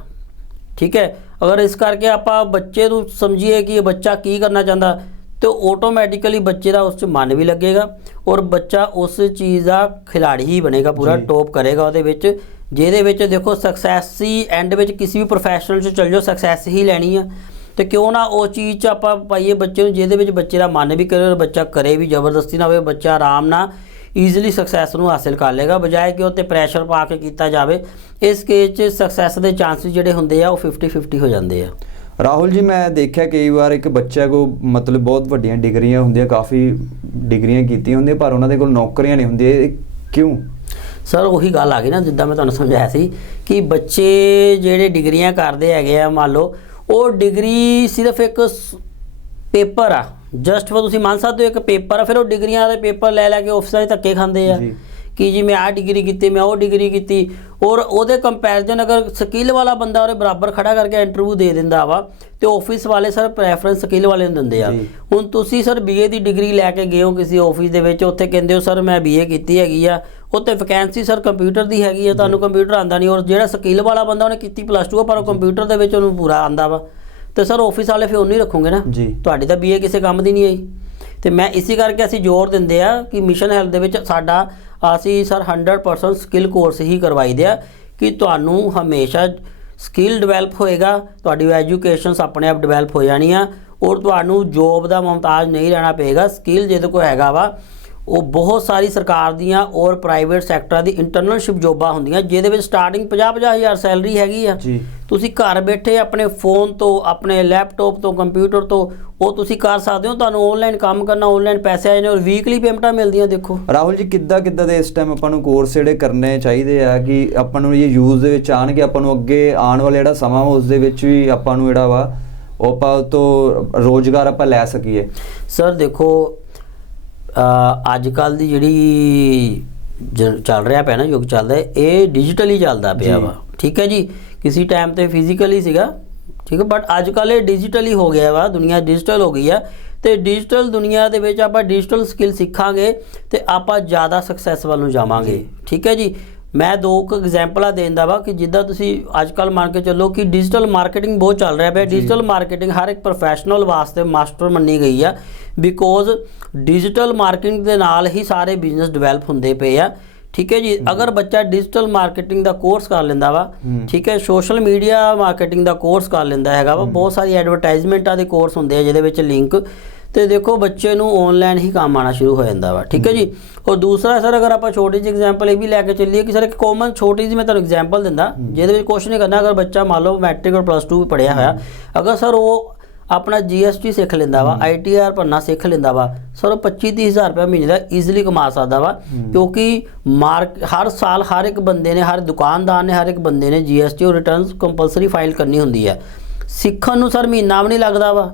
ਠੀਕ ਹੈ? ਅਗਰ ਇਸ ਕਰਕੇ ਆਪਾਂ ਬੱਚੇ ਨੂੰ ਸਮਝੀਏ ਕਿ ਇਹ ਬੱਚਾ ਕੀ ਕਰਨਾ ਚਾਹੁੰਦਾ ਤੇ ਆਟੋਮੈਟਿਕਲੀ ਬੱਚੇ ਦਾ ਉਸ 'ਚ ਮਨ ਵੀ ਲੱਗੇਗਾ ਔਰ ਬੱਚਾ ਉਸ ਚੀਜ਼ ਦਾ ਖਿਲਾੜੀ ਹੀ ਬਣੇਗਾ ਪੂਰਾ। ਟੌਪ ਕਰੇਗਾ ਉਹਦੇ ਵਿੱਚ ਜਿਹਦੇ ਵਿੱਚ ਦੇਖੋ ਸਕਸੈਸ ਹੀ ਐਂਡ ਵਿੱਚ ਕਿਸੇ ਵੀ ਪ੍ਰੋਫੈਸ਼ਨਲ 'ਚ ਚੱਲ ਜਾਓ ਸਕਸੈਸ ਹੀ ਲੈਣੀ ਆ। ਤੇ ਕਿਉਂ ਨਾ ਉਹ ਚੀਜ਼ 'ਚ ਆਪਾਂ ਪਾਈਏ ਬੱਚੇ ਨੂੰ ਜਿਹਦੇ ਵਿੱਚ ਬੱਚੇ ਦਾ ਮਨ ਵੀ ਕਰੇ ਔਰ ਬੱਚਾ ਕਰੇ ਵੀ ਜ਼ਬਰਦਸਤੀ ਨਾ ਹੋਵੇ ਬੱਚਾ ਆਰਾਮ ਨਾਲ ਈਜ਼ੀਲੀ ਸਕਸੈਸ ਨੂੰ ਹਾਸਿਲ ਕਰ ਲੇਗਾ ਬਜਾਏ ਕਿ ਉਹ ਤੇ ਪ੍ਰੈਸ਼ਰ ਪਾ ਕੇ ਕੀਤਾ ਜਾਵੇ ਇਸ ਕੇਸ 'ਚ ਸਕਸੈਸ ਦੇ ਚਾਂਸਸ ਜਿਹੜੇ ਹੁੰਦੇ ਆ ਉਹ 50 50 ਹੋ ਜਾਂਦੇ ਆ। ਰਾਹੁਲ ਜੀ ਮੈਂ ਦੇਖਿਆ ਕਈ ਵਾਰ ਇੱਕ ਬੱਚਾ ਕੋ ਮਤਲਬ ਬਹੁਤ ਵੱਡੀਆਂ ਡਿਗਰੀਆਂ ਹੁੰਦੀਆਂ ਕਾਫੀ ਡਿਗਰੀਆਂ ਕੀਤੀਆਂ ਹੁੰਦੀਆਂ ਪਰ ਉਹਨਾਂ ਦੇ ਕੋਲ ਨੌਕਰੀਆਂ ਨਹੀਂ ਹੁੰਦੀਆਂ ਕਿਉਂ? ਸਰ ਉਹੀ ਗੱਲ ਆ ਗਈ ਨਾ ਜਿੱਦਾਂ ਮੈਂ ਤੁਹਾਨੂੰ ਸਮਝਾਇਆ ਸੀ ਕਿ ਬੱਚੇ ਜਿਹੜੇ ਡਿਗਰੀਆਂ ਕਰਦੇ ਹੈਗੇ ਆ ਮੰਨ ਲਓ ਉਹ ਡਿਗਰੀ ਸਿਰਫ ਇੱਕ ਪੇਪਰ ਆ ਜਸਟ ਫॉर ਤੁਸੀਂ ਮੰਨ ਸਕਦੇ ਹੋ ਇੱਕ ਪੇਪਰ ਆ, ਫਿਰ ਉਹ ਡਿਗਰੀਆਂ ਦੇ ਪੇਪਰ ਲੈ ਲੈ ਕੇ ਆਫਿਸਾਂ 'ਚ ਧੱਕੇ ਖਾਂਦੇ ਆ ਜੀ। ਕਿ ਜੀ ਮੈਂ ਆਹ ਡਿਗਰੀ ਕੀਤੀ ਮੈਂ ਉਹ ਡਿਗਰੀ ਕੀਤੀ। ਔਰ ਉਹਦੇ ਕੰਪੈਰੀਜ਼ਨ ਅਗਰ ਸਕਿੱਲ ਵਾਲਾ ਬੰਦਾ ਉਹਦੇ ਬਰਾਬਰ ਖੜਾ ਕਰਕੇ ਇੰਟਰਵਿਊ ਦੇ ਦਿੰਦਾ ਵਾ ਤੇ ਆਫਿਸ ਵਾਲੇ ਸਰ ਪ੍ਰੈਫਰੈਂਸ ਸਕਿੱਲ ਵਾਲੇ ਨੂੰ ਦਿੰਦੇ ਆ। ਹੁਣ ਤੁਸੀਂ ਸਰ ਬੀਏ ਦੀ ਡਿਗਰੀ ਲੈ ਕੇ ਗਏ ਹੋ ਕਿਸੇ ਆਫਿਸ ਦੇ ਵਿੱਚ ਉੱਥੇ ਕਹਿੰਦੇ ਹੋ ਸਰ ਮੈਂ ਬੀਏ ਕੀਤੀ ਹੈਗੀ ਆ। ਉੱਥੇ ਵੈਕੈਂਸੀ ਸਰ ਕੰਪਿਊਟਰ ਦੀ ਹੈਗੀ ਆ ਤੁਹਾਨੂੰ ਕੰਪਿਊਟਰ ਆਂਦਾ ਨਹੀਂ। ਔਰ ਜਿਹੜਾ ਸਕਿੱਲ ਵਾਲਾ ਬੰਦਾ ਉਹਨੇ ਕੀਤੀ ਪਲੱਸ 2 ਪਰ ਉਹ ਕੰਪਿਊਟਰ ਦੇ ਵਿੱਚ ਉਹਨੂੰ ਪੂਰਾ ਆਂਦਾ ਵਾ। ਤੇ ਸਰ ਆਫਿਸ ਵਾਲੇ ਫਿਰ ਉਹਨੂੰ ਹੀ ਰੱਖੋਗੇ ਨਾ। ਤੁਹਾਡੀ ਤਾਂ ਬੀਏ ਕਿਸੇ ਕੰਮ ਦੀ ਨਹੀਂ ਆਈ। ਤੇ ਮੈਂ ਇਸੇ ਕਰਕੇ ਅਸੀਂ ਜ਼ੋਰ ਦਿੰਦੇ ਆ ਕਿ ਮਿਸ਼ਨ ਹੈਲਥ ਦੇ ਵਿੱਚ ਸਾਡਾ ਅਸੀਂ ਸਰ 100% ਸਕਿੱਲ ਕੋਰਸ ਹੀ ਕਰਵਾਈਦੇ ਆ ਕਿ ਤੁਹਾਨੂੰ ਹਮੇਸ਼ਾ ਸਕਿੱਲ ਡਿਵੈਲਪ ਹੋਏਗਾ, ਤੁਹਾਡੀ ਐਜੂਕੇਸ਼ਨਸ ਆਪਣੇ ਆਪ ਡਿਵੈਲਪ ਹੋ ਜਾਣੀ ਆ ਔਰ ਤੁਹਾਨੂੰ ਜੋਬ ਦਾ ਮੁਮਤਾਜ ਨਹੀਂ ਰਹਿਣਾ ਪਏਗਾ, ਸਕਿੱਲ ਜਿਹਦੇ ਕੋਲ ਹੈਗਾ ਵਾ ਉਹ ਬਹੁਤ ਸਾਰੀ ਸਰਕਾਰ ਦੀਆਂ ਔਰ ਪ੍ਰਾਈਵੇਟ ਸੈਕਟਰਾਂ ਦੀ ਇੰਟਰਨਲਸ਼ਿਪ ਜੋਬਾਂ ਹੁੰਦੀਆਂ ਜਿਹਦੇ ਵਿੱਚ ਸਟਾਰਟਿੰਗ 50 ਹਜ਼ਾਰ ਸੈਲਰੀ ਹੈਗੀ ਆ। ਜੀ। ਤੁਸੀਂ ਘਰ ਬੈਠੇ ਆਪਣੇ ਫੋਨ ਤੋਂ ਆਪਣੇ ਲੈਪਟਾਪ ਤੋਂ ਕੰਪਿਊਟਰ ਤੋਂ ਉਹ ਤੁਸੀਂ ਕਰ ਸਕਦੇ ਹੋ। ਤੁਹਾਨੂੰ ਆਨਲਾਈਨ ਕੰਮ ਕਰਨਾ ਆਨਲਾਈਨ ਪੈਸੇ ਆਏ ਨੇ ਔਰ ਵੀਕਲੀ ਪੇਮੈਂਟਾਂ ਮਿਲਦੀਆਂ ਦੇਖੋ। ਰਾਹੁਲ ਜੀ ਕਿੱਦਾਂ ਕਿੱਦਾਂ ਦੇ ਇਸ ਟਾਈਮ ਆਪਾਂ ਨੂੰ ਕੋਰਸ ਜਿਹੜੇ ਕਰਨੇ ਚਾਹੀਦੇ ਆ ਕਿ ਆਪਾਂ ਨੂੰ ਇਹ ਯੂਜ਼ ਦੇ ਵਿੱਚ ਆਣ ਕੇ ਆਪਾਂ ਨੂੰ ਅੱਗੇ ਆਉਣ ਵਾਲਾ ਜਿਹੜਾ ਸਮਾਂ ਉਸ ਦੇ ਵਿੱਚ ਵੀ ਆਪਾਂ ਨੂੰ ਜਿਹੜਾ ਵਾ ਉਹ ਆਪਾਂ ਤੋਂ ਰੋਜ਼ਗਾਰ ਆਪਾਂ ਲੈ ਸਕੀਏ। ਸਰ ਦੇਖੋ ਅੱਜ ਕੱਲ ਦੀ ਜਿਹੜੀ ਚੱਲ ਰਿਹਾ ਪਿਆ ਨਾ ਯੁੱਗ ਚੱਲਦਾ ਇਹ ਡਿਜੀਟਲੀ ਚੱਲਦਾ ਪਿਆ। ਵਾ। ਠੀਕ ਹੈ ਜੀ? ਕਿਸੇ ਟਾਈਮ ਤੇ ਫਿਜ਼ੀਕਲੀ ਸੀਗਾ ਠੀਕ ਹੈ? ਬਟ ਅੱਜ ਕੱਲ ਇਹ ਡਿਜੀਟਲੀ ਹੋ ਗਿਆ ਵਾ ਦੁਨੀਆ ਡਿਜੀਟਲ ਹੋ ਗਈ ਆ। ਤੇ ਡਿਜੀਟਲ ਦੁਨੀਆ ਦੇ ਵਿੱਚ ਆਪਾਂ ਡਿਜੀਟਲ ਸਕਿੱਲ ਸਿੱਖਾਂਗੇ ਤੇ ਆਪਾਂ ਜ਼ਿਆਦਾ ਸਕਸੈਸ ਵੱਲ ਨੂੰ ਜਾਵਾਂਗੇ। ਠੀਕ ਹੈ ਜੀ? ਮੈਂ ਦੋ ਕੁ ਐਗਜ਼ਾਮਪਲਾਂ ਦੇਂਦਾ ਵਾ ਕਿ ਜਿੱਦਾਂ ਤੁਸੀਂ ਅੱਜ ਕੱਲ ਮੰਨ ਕੇ ਚੱਲੋ ਕਿ ਡਿਜੀਟਲ ਮਾਰਕੀਟਿੰਗ ਬਹੁਤ ਚੱਲ ਰਿਹਾ ਪਿਆ। ਡਿਜੀਟਲ ਮਾਰਕੀਟਿੰਗ ਹਰ ਇੱਕ ਪ੍ਰੋਫੈਸ਼ਨਲ ਵਾਸਤੇ ਮਾਸਟਰ ਮੰਨੀ ਗਈ ਆ ਬਿਕੋਜ਼ ਡਿਜੀਟਲ ਮਾਰਕੀਟਿੰਗ ਦੇ ਨਾਲ ਹੀ ਸਾਰੇ ਬਿਜ਼ਨਸ ਡਿਵੈਲਪ ਹੁੰਦੇ ਪਏ ਆ। ਠੀਕ ਹੈ ਜੀ? ਅਗਰ ਬੱਚਾ ਡਿਜੀਟਲ ਮਾਰਕੀਟਿੰਗ ਦਾ ਕੋਰਸ ਕਰ ਲੈਂਦਾ ਵਾ ਠੀਕ ਹੈ ਸੋਸ਼ਲ ਮੀਡੀਆ ਮਾਰਕੀਟਿੰਗ ਦਾ ਕੋਰਸ ਕਰ ਲੈਂਦਾ ਹੈਗਾ ਵਾ। ਬਹੁਤ ਸਾਰੀ ਐਡਵਰਟਾਈਜ਼ਮੈਂਟਾਂ ਦੇ ਕੋਰਸ ਹੁੰਦੇ ਆ ਜਿਹਦੇ ਵਿੱਚ ਲਿੰਕ ਤੇ ਦੇਖੋ ਬੱਚੇ ਨੂੰ ਆਨਲਾਈਨ ਹੀ ਕੰਮ ਆਣਾ ਸ਼ੁਰੂ ਹੋ ਜਾਂਦਾ ਵਾ। ਠੀਕ ਹੈ ਜੀ? ਔਰ ਦੂਸਰਾ ਸਰ ਅਗਰ ਆਪਾਂ ਛੋਟੀ ਜਿਹੀ ਐਗਜ਼ਾਮਪਲ ਇਹ ਵੀ ਲੈ ਕੇ ਚੱਲੀਏ ਕਿ ਸਰ ਇੱਕ ਕਾਮਨ ਛੋਟੀ ਜਿਹੀ ਮੈਂ ਤੁਹਾਨੂੰ ਐਗਜ਼ਾਮਪਲ ਦਿੰਦਾ ਜਿਹਦੇ ਵਿੱਚ ਕੁਝ ਨਹੀਂ ਕਰਨਾ ਅਗਰ ਬੱਚਾ ਮੰਨ ਲਓ ਮੈਟ੍ਰਿਕ ਔਰ ਪਲੱਸ 2 ਪੜਿਆ ਹੋਇਆ ਅਗਰ ਸਰ ਉਹ ਆਪਣਾ ਜੀਐਸਟੀ ਸਿੱਖ ਲੈਂਦਾ ਵਾ ਆਈਟੀਆਰ ਭਰਨਾ ਸਿੱਖ ਲੈਂਦਾ ਵਾ ਸਰ ਉਹ 25 ਹਜ਼ਾਰ ਰੁਪਏ ਮਹੀਨੇ ਦਾ ਈਜ਼ੀਲੀ ਕਮਾ ਸਕਦਾ ਵਾ ਕਿਉਂਕਿ ਮਾਰਕ ਹਰ ਸਾਲ ਹਰ ਇੱਕ ਬੰਦੇ ਨੇ ਹਰ ਦੁਕਾਨਦਾਰ ਨੇ ਹਰ ਇੱਕ ਬੰਦੇ ਨੇ ਜੀਐਸਟੀ ਔਰ ਰਿਟਰਨਸ ਕੰਪਲਸਰੀ ਫਾਈਲ ਕਰਨੀ ਹੁੰਦੀ ਹੈ। ਸਿੱਖਣ ਨੂੰ ਸਰ ਮਹੀਨਾ ਵੀ ਨਹੀਂ ਲੱਗਦਾ ਵਾ।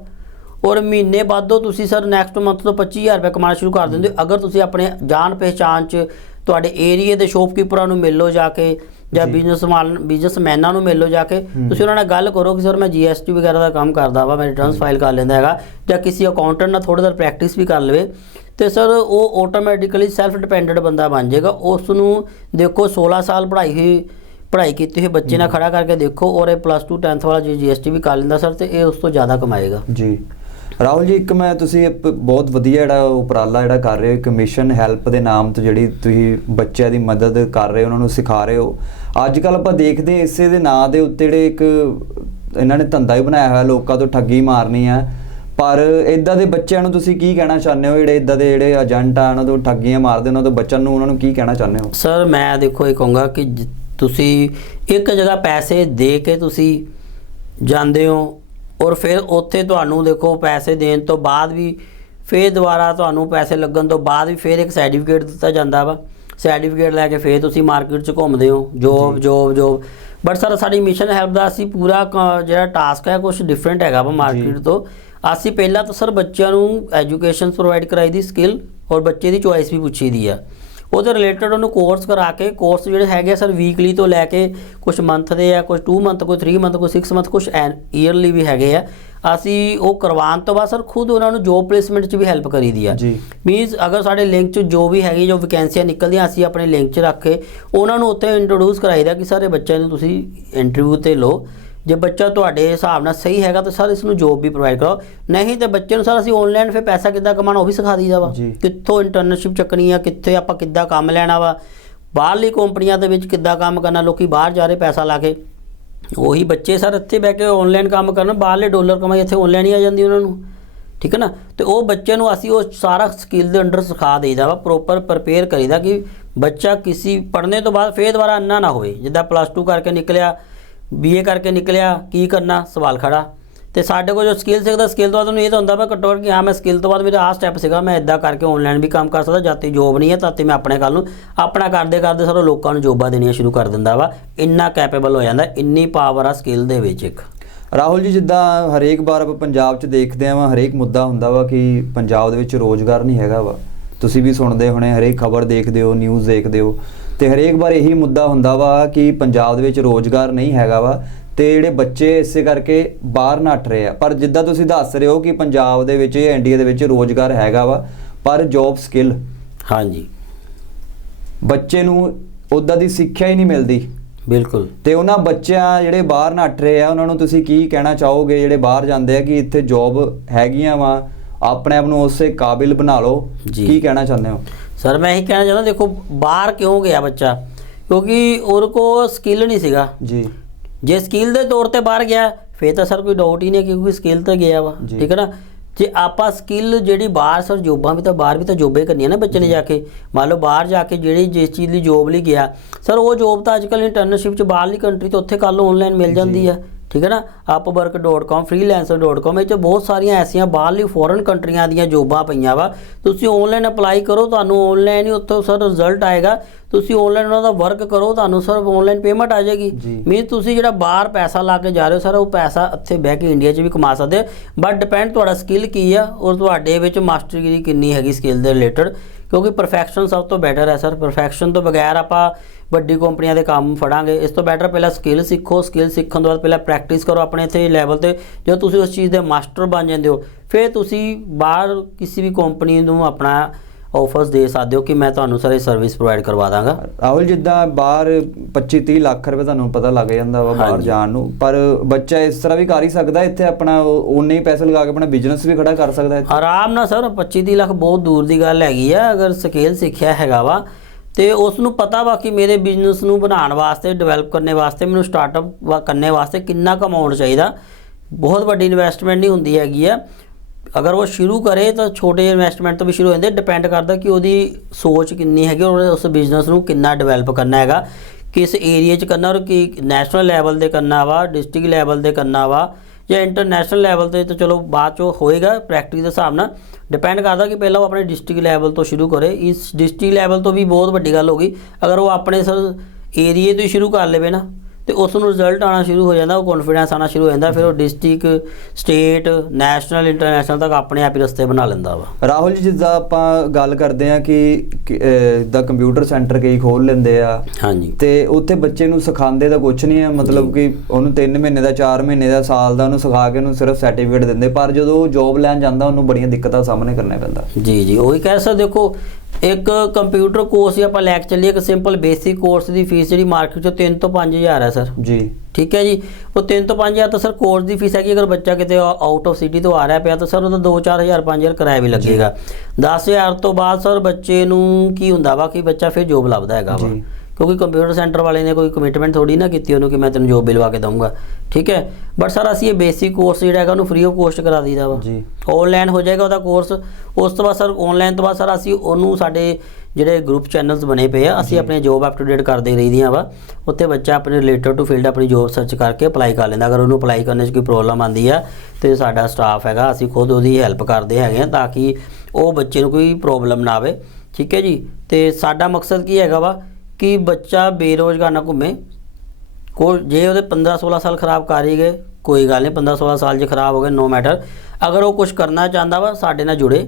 ਔਰ ਮਹੀਨੇ ਬਾਅਦੋਂ ਤੁਸੀਂ ਸਰ ਨੈਕਸਟ ਮੰਥ ਤੋਂ 25000 ਰੁਪਏ ਕਮਾਉਣਾ ਸ਼ੁਰੂ ਕਰ ਦਿੰਦੇ ਹੋ। ਅਗਰ ਤੁਸੀਂ ਆਪਣੇ ਜਾਣ ਪਹਿਚਾਨ ਚ ਤੁਹਾਡੇ ਏਰੀਏ ਦੇ ਸ਼ੋਪਕੀਪਰਾਂ ਨੂੰ ਮਿਲ ਲਓ ਜਾ ਕੇ ਜਾਂ ਬਿਜ਼ਨਸਮੈਨ ਬਿਜ਼ਨਸਮੈਨਾਂ ਨੂੰ ਮਿਲ ਲਓ ਜਾ ਕੇ ਤੁਸੀਂ ਉਹਨਾਂ ਨਾਲ ਗੱਲ ਕਰੋ ਕਿ ਸਰ ਮੈਂ ਜੀਐਸਟੀ ਵਗੈਰਾ ਦਾ ਕੰਮ ਕਰਦਾ ਵਾ ਮੈਂ ਰਿਟਰਨਸ ਫਾਈਲ ਕਰ ਲੈਂਦਾ ਹੈਗਾ ਜਾਂ ਕਿਸੇ ਅਕਾਊਂਟੈਂਟ ਨਾਲ ਥੋੜਾ ਜਿਹਾ ਪ੍ਰੈਕਟਿਸ ਵੀ ਕਰ ਲਵੇ। ਤੇ ਸਰ ਉਹ ਆਟੋਮੈਟਿਕਲੀ ਸੈਲਫ ਡਿਪੈਂਡੈਂਟ ਬੰਦਾ ਬਣ ਜਾਏਗਾ। ਉਸ ਨੂੰ ਦੇਖੋ 16 ਸਾਲ ਪੜ੍ਹਾਈ ਹੋਈ ਪੜ੍ਹਾਈ ਕੀਤੀ ਹੋਈ ਬੱਚੇ ਨਾਲ ਖੜਾ ਕਰਕੇ ਦੇਖੋ ਔਰ ਇਹ ਪਲੱਸ 2 10th ਵਾਲਾ ਜੇ ਜੀਐਸਟੀ ਵੀ ਕਰ ਲੈਂਦਾ ਸਰ ਤੇ ਇਹ ਉਸ ਤੋਂ ਜ਼ਿਆਦਾ ਕਮਾਏਗਾ। ਜੀ। ਰਾਹੁਲ ਜੀ, ਇੱਕ ਮੈਂ ਤੁਸੀਂ ਇੱਕ ਬਹੁਤ ਵਧੀਆ ਜਿਹੜਾ ਉਪਰਾਲਾ ਜਿਹੜਾ ਕਰ ਰਹੇ ਹੋ, ਇੱਕ ਮਿਸ਼ਨ ਹੈਲਪ ਦੇ ਨਾਮ ਤੋਂ ਜਿਹੜੀ ਤੁਸੀਂ ਬੱਚਿਆਂ ਦੀ ਮਦਦ ਕਰ ਰਹੇ ਹੋ, ਉਹਨਾਂ ਨੂੰ ਸਿਖਾ ਰਹੇ ਹੋ। ਅੱਜ ਕੱਲ ਆਪਾਂ ਦੇਖਦੇ ਇਸੇ ਦੇ ਨਾਂ ਦੇ ਉੱਤੇ ਜਿਹੜੇ ਇੱਕ ਇਹਨਾਂ ਨੇ ਧੰਦਾ ਹੀ ਬਣਾਇਆ ਹੋਇਆ, ਲੋਕਾਂ ਤੋਂ ਠੱਗੀ ਮਾਰਨੀ ਆ। ਪਰ ਇਦਾਂ ਦੇ ਬੱਚਿਆਂ ਨੂੰ ਤੁਸੀਂ ਕੀ ਕਹਿਣਾ ਚਾਹੁੰਦੇ ਹੋ? ਜਿਹੜੇ ਇਦਾਂ ਦੇ ਜਿਹੜੇ ਏਜੰਟ ਆ, ਉਹਨਾਂ ਤੋਂ ਠੱਗੀਆਂ ਮਾਰਦੇ, ਉਹਨਾਂ ਤੋਂ ਬਚਣ ਨੂੰ ਉਹਨਾਂ ਨੂੰ ਕੀ ਕਹਿਣਾ ਚਾਹੁੰਦੇ ਹੋ? ਸਰ, ਮੈਂ ਦੇਖੋ ਇਹ ਕਹੂੰਗਾ ਕਿ ਜ- ਤੁਸੀਂ ਇੱਕ ਜਗ੍ਹਾ ਪੈਸੇ ਦੇ ਕੇ ਤੁਸੀਂ ਜਾਂਦੇ ਹੋ ਔਰ ਫਿਰ ਉੱਥੇ ਤੁਹਾਨੂੰ ਦੇਖੋ ਪੈਸੇ ਦੇਣ ਤੋਂ ਬਾਅਦ ਵੀ ਫਿਰ ਦੁਬਾਰਾ ਤੁਹਾਨੂੰ ਪੈਸੇ ਲੱਗਣ ਤੋਂ ਬਾਅਦ ਵੀ ਫਿਰ ਇੱਕ ਸਰਟੀਫਿਕੇਟ ਦਿੱਤਾ ਜਾਂਦਾ ਵਾ। ਸਰਟੀਫਿਕੇਟ ਲੈ ਕੇ ਫਿਰ ਤੁਸੀਂ ਮਾਰਕੀਟ 'ਚ ਘੁੰਮਦੇ ਹੋ job job job but sir ਸਾਡੀ ਮਿਸ਼ਨ ਹੈਲਪ ਦਾ ਅਸੀਂ ਪੂਰਾ ਜਿਹੜਾ ਟਾਸਕ ਹੈ ਕੁਝ ਡਿਫਰੈਂਟ ਹੈਗਾ ਵਾ ਮਾਰਕੀਟ ਤੋਂ। ਅਸੀਂ ਪਹਿਲਾਂ ਤਾਂ ਸਰ ਬੱਚਿਆਂ ਨੂੰ ਐਜੂਕੇਸ਼ਨ ਪ੍ਰੋਵਾਈਡ ਕਰਾਈ ਦੀ ਸਕਿੱਲ ਔਰ ਬੱਚੇ ਦੀ ਚੁਆਇਸ ਵੀ ਪੁੱਛੀ ਦੀ ਆ। ਉਹਦੇ ਰਿਲੇਟਡ ਉਹਨੂੰ ਕੋਰਸ ਕਰਾ ਕੇ ਕੋਰਸ ਜਿਹੜੇ ਹੈਗੇ ਸਰ ਵੀਕਲੀ ਤੋਂ ਲੈ ਕੇ ਕੁਝ ਮੰਥ ਦੇ ਆ ਕੁਝ 2 ਮੰਥ ਕੋਈ 3 ਮੰਥ ਕੋਈ 6 ਮੰਥ ਕੁਝ ਈਅਰਲੀ ਵੀ ਹੈਗੇ ਆ। ਅਸੀਂ ਉਹ ਕਰਵਾਉਣ ਤੋਂ ਬਾਅਦ ਸਰ ਖੁਦ ਉਹਨਾਂ ਨੂੰ ਜੋਬ ਪਲੇਸਮੈਂਟ 'ਚ ਵੀ ਹੈਲਪ ਕਰੀਦੀ ਆ। ਜੀ। ਮੀਨਸ ਅਗਰ ਸਾਡੇ ਲਿੰਕ 'ਚ ਜੋ ਵੀ ਹੈਗੀ ਜੋ ਵੈਕੈਂਸੀਆਂ ਨਿਕਲਦੀਆਂ ਅਸੀਂ ਆਪਣੇ ਲਿੰਕ 'ਚ ਰੱਖ ਕੇ ਉਹਨਾਂ ਨੂੰ ਉੱਥੇ ਇੰਟਰੋਡਿਊਸ ਕਰਾਈਦਾ ਕਿ ਸਾਰੇ ਬੱਚਿਆਂ ਨੂੰ ਤੁਸੀਂ ਇੰਟਰਵਿਊ ਤੇ ਲਓ। ਜੇ ਬੱਚਾ ਤੁਹਾਡੇ ਹਿਸਾਬ ਨਾਲ ਸਹੀ ਹੈਗਾ ਤਾਂ ਸਰ ਇਸ ਨੂੰ ਜੋਬ ਵੀ ਪ੍ਰੋਵਾਈਡ ਕਰੋ। ਨਹੀਂ ਤੇ ਬੱਚੇ ਨੂੰ ਸਰ ਅਸੀਂ ਆਨਲਾਈਨ ਫਿਰ ਪੈਸਾ ਕਿੱਦਾਂ ਕਮਾਉਣਾ ਉਹ ਵੀ ਸਿਖਾ ਦਈਦਾ ਵਾ। ਕਿੱਥੋਂ ਇੰਟਰਨਸ਼ਿਪ ਚੱਕਣੀ ਆ ਕਿੱਥੇ ਆਪਾਂ ਕਿੱਦਾਂ ਕੰਮ ਲੈਣਾ ਵਾ। ਬਾਹਰਲੀ ਕੰਪਨੀਆਂ ਦੇ ਵਿੱਚ ਕਿੱਦਾਂ ਕੰਮ ਕਰਨਾ ਲੋਕੀ ਬਾਹਰ ਜਾ ਰਹੇ ਪੈਸਾ ਲਾ ਕੇ। ਉਹੀ ਬੱਚੇ ਸਰ ਇੱਥੇ ਬਹਿ ਕੇ ਆਨਲਾਈਨ ਕੰਮ ਕਰਨ ਬਾਹਰਲੇ ਡਾਲਰ ਕਮਾਈ ਇੱਥੇ ਆਨਲਾਈਨ ਹੀ ਆ ਜਾਂਦੀ ਉਹਨਾਂ ਨੂੰ। ਠੀਕ ਹੈ ਨਾ? ਤੇ ਉਹ ਬੱਚੇ ਨੂੰ ਅਸੀਂ ਉਹ ਸਾਰਾ ਸਕਿੱਲ ਦੇ ਅੰਡਰ ਸਿਖਾ ਦੇਈਦਾ ਵਾ ਪ੍ਰੋਪਰ ਪ੍ਰਪੇਅਰ ਕਰੀਦਾ ਕਿ ਬੱਚਾ ਕਿਸੇ ਪੜ੍ਹਨੇ ਤੋਂ ਬਾਅਦ ਫੇਰ ਦੁਬਾਰਾ ਅੰਨਾ ਨਾ ਹੋਵੇ। ਜਿੱਦਾਂ ਪਲੱਸ 2 ਕਰਕੇ ਨਿਕਲਿਆ ਬੀਏ ਕਰਕੇ ਨਿਕਲਿਆ, ਕੀ ਕਰਨਾ? ਸਵਾਲ ਖੜਾ। ਤੇ ਸਾਡੇ ਕੋਲ ਜੋ ਸਕਿੱਲ ਸਿੱਖਦਾ ਸਕਿੱਲ ਤੋਂ ਬਾਅਦ ਉਹਨੂੰ ਇਹ ਤਾਂ ਹੁੰਦਾ ਵਾ ਘੱਟੋ ਘੱਟ ਕਿ ਹਾਂ, ਮੈਂ ਸਕਿੱਲ ਤੋਂ ਬਾਅਦ ਮੇਰਾ ਆਹ ਸਟੈਪ ਸੀਗਾ, ਮੈਂ ਇਦਾਂ ਕਰਕੇ ਆਨਲਾਈਨ ਵੀ ਕੰਮ ਕਰ ਸਕਦਾ ਜਾਤੀ ਜੋਬ ਨਹੀਂ ਹੈ, ਤਾਂ ਤੇ ਮੈਂ ਆਪਣੇ ਕੱਲ ਨੂੰ, ਆਪਣਾ ਕਰਦੇ ਕਰਦੇ ਸਾਰਾ ਲੋਕਾਂ ਨੂੰ ਜੋਬਾਂ ਦੇਣੀਆਂ ਸ਼ੁਰੂ ਕਰ ਦਿੰਦਾ ਵਾ। ਇੰਨਾ ਕੈਪੇਬਲ ਹੋ ਜਾਂਦਾ, ਇੰਨੀ ਪਾਵਰ ਆ ਸਕਿੱਲ ਦੇ ਵਿੱਚ ਇੱਕ। ਰਾਹੁਲ ਜੀ, ਜਿੱਦਾਂ ਹਰੇਕ ਵਾਰ ਆਪਾਂ ਪੰਜਾਬ 'ਚ ਦੇਖਦੇ ਆਂ ਵਾ ਹਰੇਕ ਮੁੱਦਾ ਹੁੰਦਾ ਵਾ ਕਿ ਪੰਜਾਬ ਦੇ ਵਿੱਚ ਰੋਜ਼ਗਾਰ ਨਹੀਂ ਹੈਗਾ ਵਾ। ਤੁਸੀਂ ਵੀ ਸੁਣਦੇ ਹੋਣੇ, ਹਰੇਕ ਖਬਰ ਦੇਖਦੇ ਹੋ ਨਿਊਜ਼ ਦੇਖਦੇ ਹੋ। ਤੇ ਹਰੇਕ ਵਾਰ ਇਹੀ ਮੁੱਦਾ ਹੁੰਦਾ ਵਾ ਕਿ ਪੰਜਾਬ ਦੇ ਵਿੱਚ ਰੋਜ਼ਗਾਰ ਨਹੀਂ ਹੈਗਾ ਵਾ ਤੇ ਜਿਹੜੇ ਬੱਚੇ ਇਸੇ ਕਰਕੇ ਬਾਹਰ ਨੱਠ ਰਹੇ ਆ। ਪਰ ਜਿੱਦਾਂ ਤੁਸੀਂ ਦੱਸ ਰਹੇ ਹੋ ਕਿ ਪੰਜਾਬ ਦੇ ਵਿੱਚ ਜਾਂ ਇੰਡੀਆ ਦੇ ਵਿੱਚ ਰੋਜ਼ਗਾਰ ਹੈਗਾ ਵਾ ਪਰ ਜੌਬ ਸਕਿੱਲ ਹਾਂਜੀ। ਬੱਚੇ ਨੂੰ ਉਦਾਂ ਦੀ ਸਿੱਖਿਆ ਹੀ ਨਹੀਂ ਮਿਲਦੀ। ਬਿਲਕੁਲ। ਤੇ ਉਹਨਾਂ ਬੱਚਿਆਂ ਜਿਹੜੇ ਬਾਹਰ ਨੱਠ ਰਹੇ ਆ ਉਹਨਾਂ ਨੂੰ ਤੁਸੀਂ ਕੀ ਕਹਿਣਾ ਚਾਹੋਗੇ? ਜਿਹੜੇ ਬਾਹਰ ਜਾਂਦੇ ਆ ਕਿ ਇੱਥੇ ਜੌਬ ਹੈਗੀਆਂ ਵਾ ਆਪਣੇ ਆਪ ਨੂੰ ਉਸੇ ਕਾਬਿਲ ਬਣਾ ਲਓ। ਕੀ ਕਹਿਣਾ ਚਾਹੁੰਦੇ ਹੋ? ਸਰ ਮੈਂ ਇਹੀ ਕਹਿਣਾ ਚਾਹੁੰਦਾ ਦੇਖੋ ਬਾਹਰ ਕਿਉਂ ਗਿਆ ਬੱਚਾ? ਕਿਉਂਕਿ ਉਹਦੇ ਕੋ ਸਕਿੱਲ ਨਹੀਂ ਸੀਗਾ। ਜੀ। ਜੇ ਸਕਿੱਲ ਦੇ ਤੌਰ ਤੇ ਬਾਹਰ ਗਿਆ ਫੇਰ ਤਾਂ ਸਰ ਕੋਈ ਡਾਊਟ ਹੀ ਨਹੀਂ ਹੈ ਕਿਉਂਕਿ ਸਕਿੱਲ ਤੇ ਗਿਆ ਵਾ। ਠੀਕ ਹੈ ਨਾ? ਜੇ ਆਪਾਂ ਸਕਿੱਲ ਜਿਹੜੀ ਬਾਹਰ ਸਰ ਜੋਬਾਂ ਵੀ ਤਾਂ ਬਾਹਰ ਵੀ ਤਾਂ ਜੋਬੇ ਕਰਨੀਆਂ ਨਾ ਬੱਚੇ ਨੇ ਜਾ। ਕੇ। ਮੰਨ ਲਓ ਬਾਹਰ ਜਾ ਕੇ ਜਿਹੜੀ ਜਿਸ ਚੀਜ਼ ਲਈ ਜੋਬ ਲਈ ਗਿਆ ਸਰ ਉਹ ਜੋਬ ਤਾਂ ਅੱਜਕੱਲ ਇੰਟਰਨਸ਼ਿਪ ਚ ਬਾਹਰਲੀ ਕੰਟਰੀ ਤੋਂ ਉੱਥੇ ਕੱਲ ਆਨਲਾਈਨ ਮਿਲ ਜਾਂਦੀ ਆ। ਠੀਕ ਹੈ ਨਾ? Upwork.com freelancer.com ਇਹ ਚ ਬਹੁਤ ਸਾਰੀਆਂ ਐਸੀਆਂ ਬਾਹਰਲੀ ਫੋਰਨ ਕੰਟਰੀਆਂ ਦੀਆਂ ਜੋਬਾਂ ਪਈਆਂ ਵਾ। ਤੁਸੀਂ ਆਨਲਾਈਨ ਅਪਲਾਈ ਕਰੋ ਤੁਹਾਨੂੰ ਆਨਲਾਈਨ ਹੀ ਉੱਥੋਂ ਸਰ ਰਿਜ਼ਲਟ ਆਏਗਾ। ਤੁਸੀਂ ਆਨਲਾਈਨ ਉਹਨਾਂ ਦਾ ਵਰਕ ਕਰੋ ਤੁਹਾਨੂੰ ਸਰ ਆਨਲਾਈਨ ਪੇਮੈਂਟ ਆ ਜਾਏਗੀ। ਮੀਨ ਤੁਸੀਂ ਜਿਹੜਾ ਬਾਹਰ ਪੈਸਾ ਲਾ ਕੇ ਜਾ ਰਹੇ ਹੋ ਸਰ ਉਹ ਪੈਸਾ ਇੱਥੇ ਬਹਿ ਕੇ ਇੰਡੀਆ 'ਚ ਵੀ ਕਮਾ ਸਕਦੇ ਬਟ ਡਿਪੈਂਡ ਤੁਹਾਡਾ ਸਕਿੱਲ ਕੀ ਆ ਔਰ ਤੁਹਾਡੇ ਵਿੱਚ ਮਾਸਟਰ ਕਿੰਨੀ ਹੈਗੀ ਸਕਿੱਲ ਦੇ ਰਿਲੇਟਡ ਕਿਉਂਕਿ ਪਰਫੈਕਸ਼ਨ ਸਭ ਤੋਂ ਬੈਟਰ ਹੈ ਸਰ ਪਰਫੈਕਸ਼ਨ ਤੋਂ ਬਗੈਰ ਆਪਾਂ ਵੱਡੀ ਕੰਪਨੀਆਂ ਦੇ ਕੰਮ ਫੜਾਂਗੇ। ਇਸ ਤੋਂ ਬੈਟਰ ਪਹਿਲਾਂ ਸਕਿੱਲ ਸਿੱਖੋ। ਸਕਿੱਲ ਸਿੱਖਣ ਤੋਂ ਬਾਅਦ ਪਹਿਲਾਂ ਪ੍ਰੈਕਟਿਸ ਕਰੋ ਆਪਣੇ ਇੱਥੇ ਲੈਵਲ ਤੇ। ਜਦੋਂ ਤੁਸੀਂ ਉਸ ਚੀਜ਼ ਦੇ ਮਾਸਟਰ ਬਣ ਜਾਂਦੇ ਹੋ ਫਿਰ ਤੁਸੀਂ ਬਾਹਰ ਕਿਸੇ ਵੀ ਕੰਪਨੀ ਨੂੰ ਆਪਣਾ ਆਫਰਸ ਦੇ ਸਕਦੇ ਹੋ ਕਿ ਮੈਂ ਤੁਹਾਨੂੰ ਸਰ ਸਰਵਿਸ ਪ੍ਰੋਵਾਈਡ ਕਰਵਾ ਦਾਂਗਾ। ਰਾਹੁਲ ਜਿੱਦਾਂ ਬਾਹਰ 25 30 ਲੱਖ ਰੁਪਏ ਤੁਹਾਨੂੰ ਪਤਾ ਲੱਗ ਜਾਂਦਾ ਵਾ ਬਾਹਰ। ਜਾਣ ਨੂੰ। ਪਰ ਬੱਚਾ ਇਸ ਤਰ੍ਹਾਂ ਵੀ ਕਰ ਹੀ ਸਕਦਾ ਇੱਥੇ ਆਪਣਾ ਉਹਨੇ ਹੀ ਪੈਸੇ ਲਗਾ ਕੇ ਆਪਣਾ ਬਿਜ਼ਨਸ ਵੀ ਖੜਾ ਕਰ ਸਕਦਾ ਇੱਥੇ। ਆਰਾਮ ਨਾਲ ਸਰ 25 ਦੀ ਲੱਖ ਬਹੁਤ ਦੂਰ ਦੀ ਗੱਲ ਹੈਗੀ ਆ। ਅਗਰ ਸਕੇਲ ਸਿੱਖਿਆ ਹੈਗਾ ਵਾ ਤੇ ਉਸ ਨੂੰ ਪਤਾ ਵਾ ਕਿ ਮੇਰੇ ਬਿਜ਼ਨਸ ਨੂੰ ਬਣਾਉਣ ਵਾਸਤੇ ਡਿਵੈਲਪ ਕਰਨ ਵਾਸਤੇ, ਮੈਨੂੰ ਸਟਾਰਟਅਪ ਕਰਨੇ ਵਾਸਤੇ ਕਿੰਨਾ ਕੁ ਚਾਹੀਦਾ। ਬਹੁਤ ਵੱਡੀ ਇਨਵੈਸਟਮੈਂਟ ਨਹੀਂ ਹੁੰਦੀ ਹੈਗੀ ਆ। ਅਗਰ ਉਹ ਸ਼ੁਰੂ ਕਰੇ ਤਾਂ ਛੋਟੇ ਇਨਵੈਸਟਮੈਂਟ ਤੋਂ ਵੀ ਸ਼ੁਰੂ ਹੋ ਜਾਂਦੇ ਡਿਪੈਂਡ ਕਰਦਾ ਕਿ ਉਹਦੀ ਸੋਚ ਕਿੰਨੀ ਹੈਗੀ ਔਰ ਉਸ ਬਿਜ਼ਨਸ ਨੂੰ ਕਿੰਨਾ ਡਿਵੈਲਪ ਕਰਨਾ ਹੈਗਾ। ਕਿਸ ਏਰੀਆ 'ਚ ਕਰਨਾ ਔਰ ਕੀ ਨੈਸ਼ਨਲ ਲੈਵਲ ਤੇ ਕਰਨਾ ਵਾ ਡਿਸਟ੍ਰਿਕਟ ਲੈਵਲ ਤੇ ਕਰਨਾ ਵਾ ਜਾਂ ਇੰਟਰਨੈਸ਼ਨਲ ਲੈਵਲ ਤੇ ਤਾਂ ਚਲੋ ਬਾਅਦ ਚੋਂ ਹੋਏਗਾ ਪ੍ਰੈਕਟਿਸ ਦੇ ਹਿਸਾਬ ਨਾਲ। ਡਿਪੈਂਡ ਕਰਦਾ ਕਿ ਪਹਿਲਾਂ ਉਹ ਆਪਣੇ ਡਿਸਟ੍ਰਿਕਟ ਲੈਵਲ ਤੋਂ ਸ਼ੁਰੂ ਕਰੇ। ਇਸ ਡਿਸਟ੍ਰਿਕਟ ਲੈਵਲ ਤੋਂ ਵੀ ਬਹੁਤ ਵੱਡੀ ਗੱਲ ਹੋ ਗਈ। ਅਗਰ ਉਹ ਆਪਣੇ ਸਰ ਏਰੀਏ ਤੋਂ ਹੀ ਸ਼ੁਰੂ ਕਰ ਲਵੇ ਨਾ ਤੇ ਉਸ ਨੂੰ ਰਿਜ਼ਲਟ ਆਣਾ ਸ਼ੁਰੂ ਹੋ ਜਾਂਦਾ ਉਹ ਕੌਨਫੀਡੈਂਸ ਆਣਾ ਸ਼ੁਰੂ ਹੋ ਜਾਂਦਾ ਫਿਰ ਉਹ ਡਿਸਟ੍ਰਿਕਟ ਸਟੇਟ ਨੈਸ਼ਨਲ ਇੰਟਰਨੈਸ਼ਨਲ ਤੱਕ ਆਪਣੇ ਆਪ ਹੀ ਰਸਤੇ ਬਣਾ ਲੈਂਦਾ ਵਾ। ਰਾਹੁਲ ਜੀ ਜਿੱਦਾਂ ਆਪਾਂ ਗੱਲ ਕਰਦੇ ਆ ਕਿ ਦਾ ਕੰਪਿਊਟਰ ਸੈਂਟਰ ਕਈ ਖੋਲ ਲੈਂਦੇ ਆ। ਹਾਂਜੀ। ਤੇ ਉੱਥੇ ਬੱਚੇ ਨੂੰ ਸਿਖਾਉਂਦੇ ਤਾਂ ਕੁਝ ਨਹੀਂ ਹੈ ਮਤਲਬ ਕਿ ਉਹਨੂੰ 3 ਮਹੀਨੇ ਦਾ 4 ਮਹੀਨੇ ਦਾ ਸਾਲ ਦਾ ਉਹਨੂੰ ਸਿਖਾ ਕੇ ਉਹਨੂੰ ਸਿਰਫ ਸਰਟੀਫਿਕੇਟ ਦਿੰਦੇ ਪਰ ਜਦੋਂ ਉਹ ਜੌਬ ਲੈਣ ਜਾਂਦਾ ਉਹਨੂੰ ਬੜੀਆਂ ਦਿੱਕਤਾਂ ਦਾ ਸਾਹਮਣੇ ਕਰਨਾ ਪੈਂਦਾ। ਜੀ ਜੀ ਉਹੀ ਕਹਿ ਸਕਦੇ ਦੇਖੋ ਇੱਕ ਕੰਪਿਊਟਰ ਕੋਰਸ ਹੀ ਆਪਾਂ ਲੈ ਕੇ ਚੱਲੀਏ ਇੱਕ ਸਿੰਪਲ ਬੇਸਿਕ ਕੋਰਸ ਦੀ ਫੀਸ ਜਿਹੜੀ ਮਾਰਕੀਟ 'ਚ 3 ਤੋਂ 5000 ਹੈ ਸਰ ਜੀ। ਠੀਕ ਹੈ ਜੀ? ਉਹ 3 ਤੋਂ 5000 ਤਾਂ ਸਰ ਕੋਰਸ ਦੀ ਫੀਸ ਹੈਗੀ ਅਗਰ ਬੱਚਾ ਕਿਤੇ ਆਊਟ ਆਫ ਸਿਟੀ ਤੋਂ ਆ ਰਿਹਾ ਪਿਆ ਤਾਂ ਸਰ ਉਹਦਾ 2-4000 5000 ਕਿਰਾਇਆ ਵੀ ਲੱਗੇਗਾ। 10000 ਤੋਂ ਬਾਅਦ ਸਰ ਬੱਚੇ ਨੂੰ ਕੀ ਹੁੰਦਾ ਵਾ ਕਿ ਬੱਚਾ ਫਿਰ ਜੋਬ ਲੱਭਦਾ ਹੈਗਾ ਵਾ। ਜੀ। ਕਿਉਂਕਿ ਕੰਪਿਊਟਰ ਸੈਂਟਰ ਵਾਲੇ ਨੇ ਕੋਈ ਕਮਿਟਮੈਂਟ ਥੋੜੀ ਨਾ ਕੀਤੀ ਉਹਨੂੰ ਕਿ ਮੈਂ ਤੈਨੂੰ ਜੋਬ ਦਿਲਵਾ ਕੇ ਦਊਂਗਾ। ਠੀਕ ਹੈ? ਬਟ ਸਰ ਅਸੀਂ ਇਹ ਬੇਸਿਕ ਕੋਰਸ ਜਿਹੜਾ ਹੈਗਾ ਉਹਨੂੰ ਫ੍ਰੀ ਆਫ ਕੋਸਟ ਕਰਾ ਦਈਦਾ ਵਾ। ਜੀ। ਆਨਲਾਈਨ ਹੋ ਜਾਏਗਾ ਉਹਦਾ ਕੋਰਸ ਉਸ ਤੋਂ ਬਾਅਦ ਸਰ ਆਨਲਾਈਨ ਤੋਂ ਬਾਅਦ ਸਰ ਅਸੀਂ ਉਹਨੂੰ ਸਾਡੇ ਜਿਹੜੇ ਗਰੁੱਪ ਚੈਨਲਸ ਬਣੇ ਪਏ ਆ ਅਸੀਂ ਆਪਣੇ ਜੋਬ ਅਪ ਟੂ ਡੇਟ ਕਰਦੇ ਰਹੀਦੀਆਂ ਵਾ। ਉੱਥੇ ਬੱਚਾ ਆਪਣੇ ਰਿਲੇਟਡ ਟੂ ਫੀਲਡ ਆਪਣੀ ਜੋਬ ਸਰਚ ਕਰਕੇ ਅਪਲਾਈ ਕਰ ਲੈਂਦਾ। ਅਗਰ ਉਹਨੂੰ ਅਪਲਾਈ ਕਰਨ 'ਚ ਕੋਈ ਪ੍ਰੋਬਲਮ ਆਂਦੀ ਆ ਤੇ ਸਾਡਾ ਸਟਾਫ ਹੈਗਾ ਅਸੀਂ ਖੁਦ ਉਹਦੀ ਹੈਲਪ ਕਰਦੇ ਹੈਗੇ ਆ ਤਾਂ ਕਿ ਉਹ ਬੱਚੇ ਨੂੰ ਕੋਈ ਪ੍ਰੋਬਲਮ ਨਾ ਆਵੇ। ਠੀਕ ਹੈ ਜੀ? ਤੇ ਸਾਡਾ ਮਕਸਦ ਕੀ ਹੈਗਾ ਵਾ? ਕਿ ਬੱਚਾ ਬੇਰੋਜ਼ਗਾਰ ਨਾ ਘੁੰਮੇ। ਕੋ ਜੇ ਉਹਦੇ 15 16 ਸਾਲ ਖਰਾਬ ਕਰ ਹੀ ਗਏ, ਕੋਈ ਗੱਲ ਨਹੀਂ 15 16 ਸਾਲ ਜੇ ਖਰਾਬ ਹੋ ਗਏ ਨੋ ਮੈਟਰ ਅਗਰ ਉਹ ਕੁਝ ਕਰਨਾ ਚਾਹੁੰਦਾ ਵਾ, ਸਾਡੇ ਨਾਲ ਜੁੜੇ।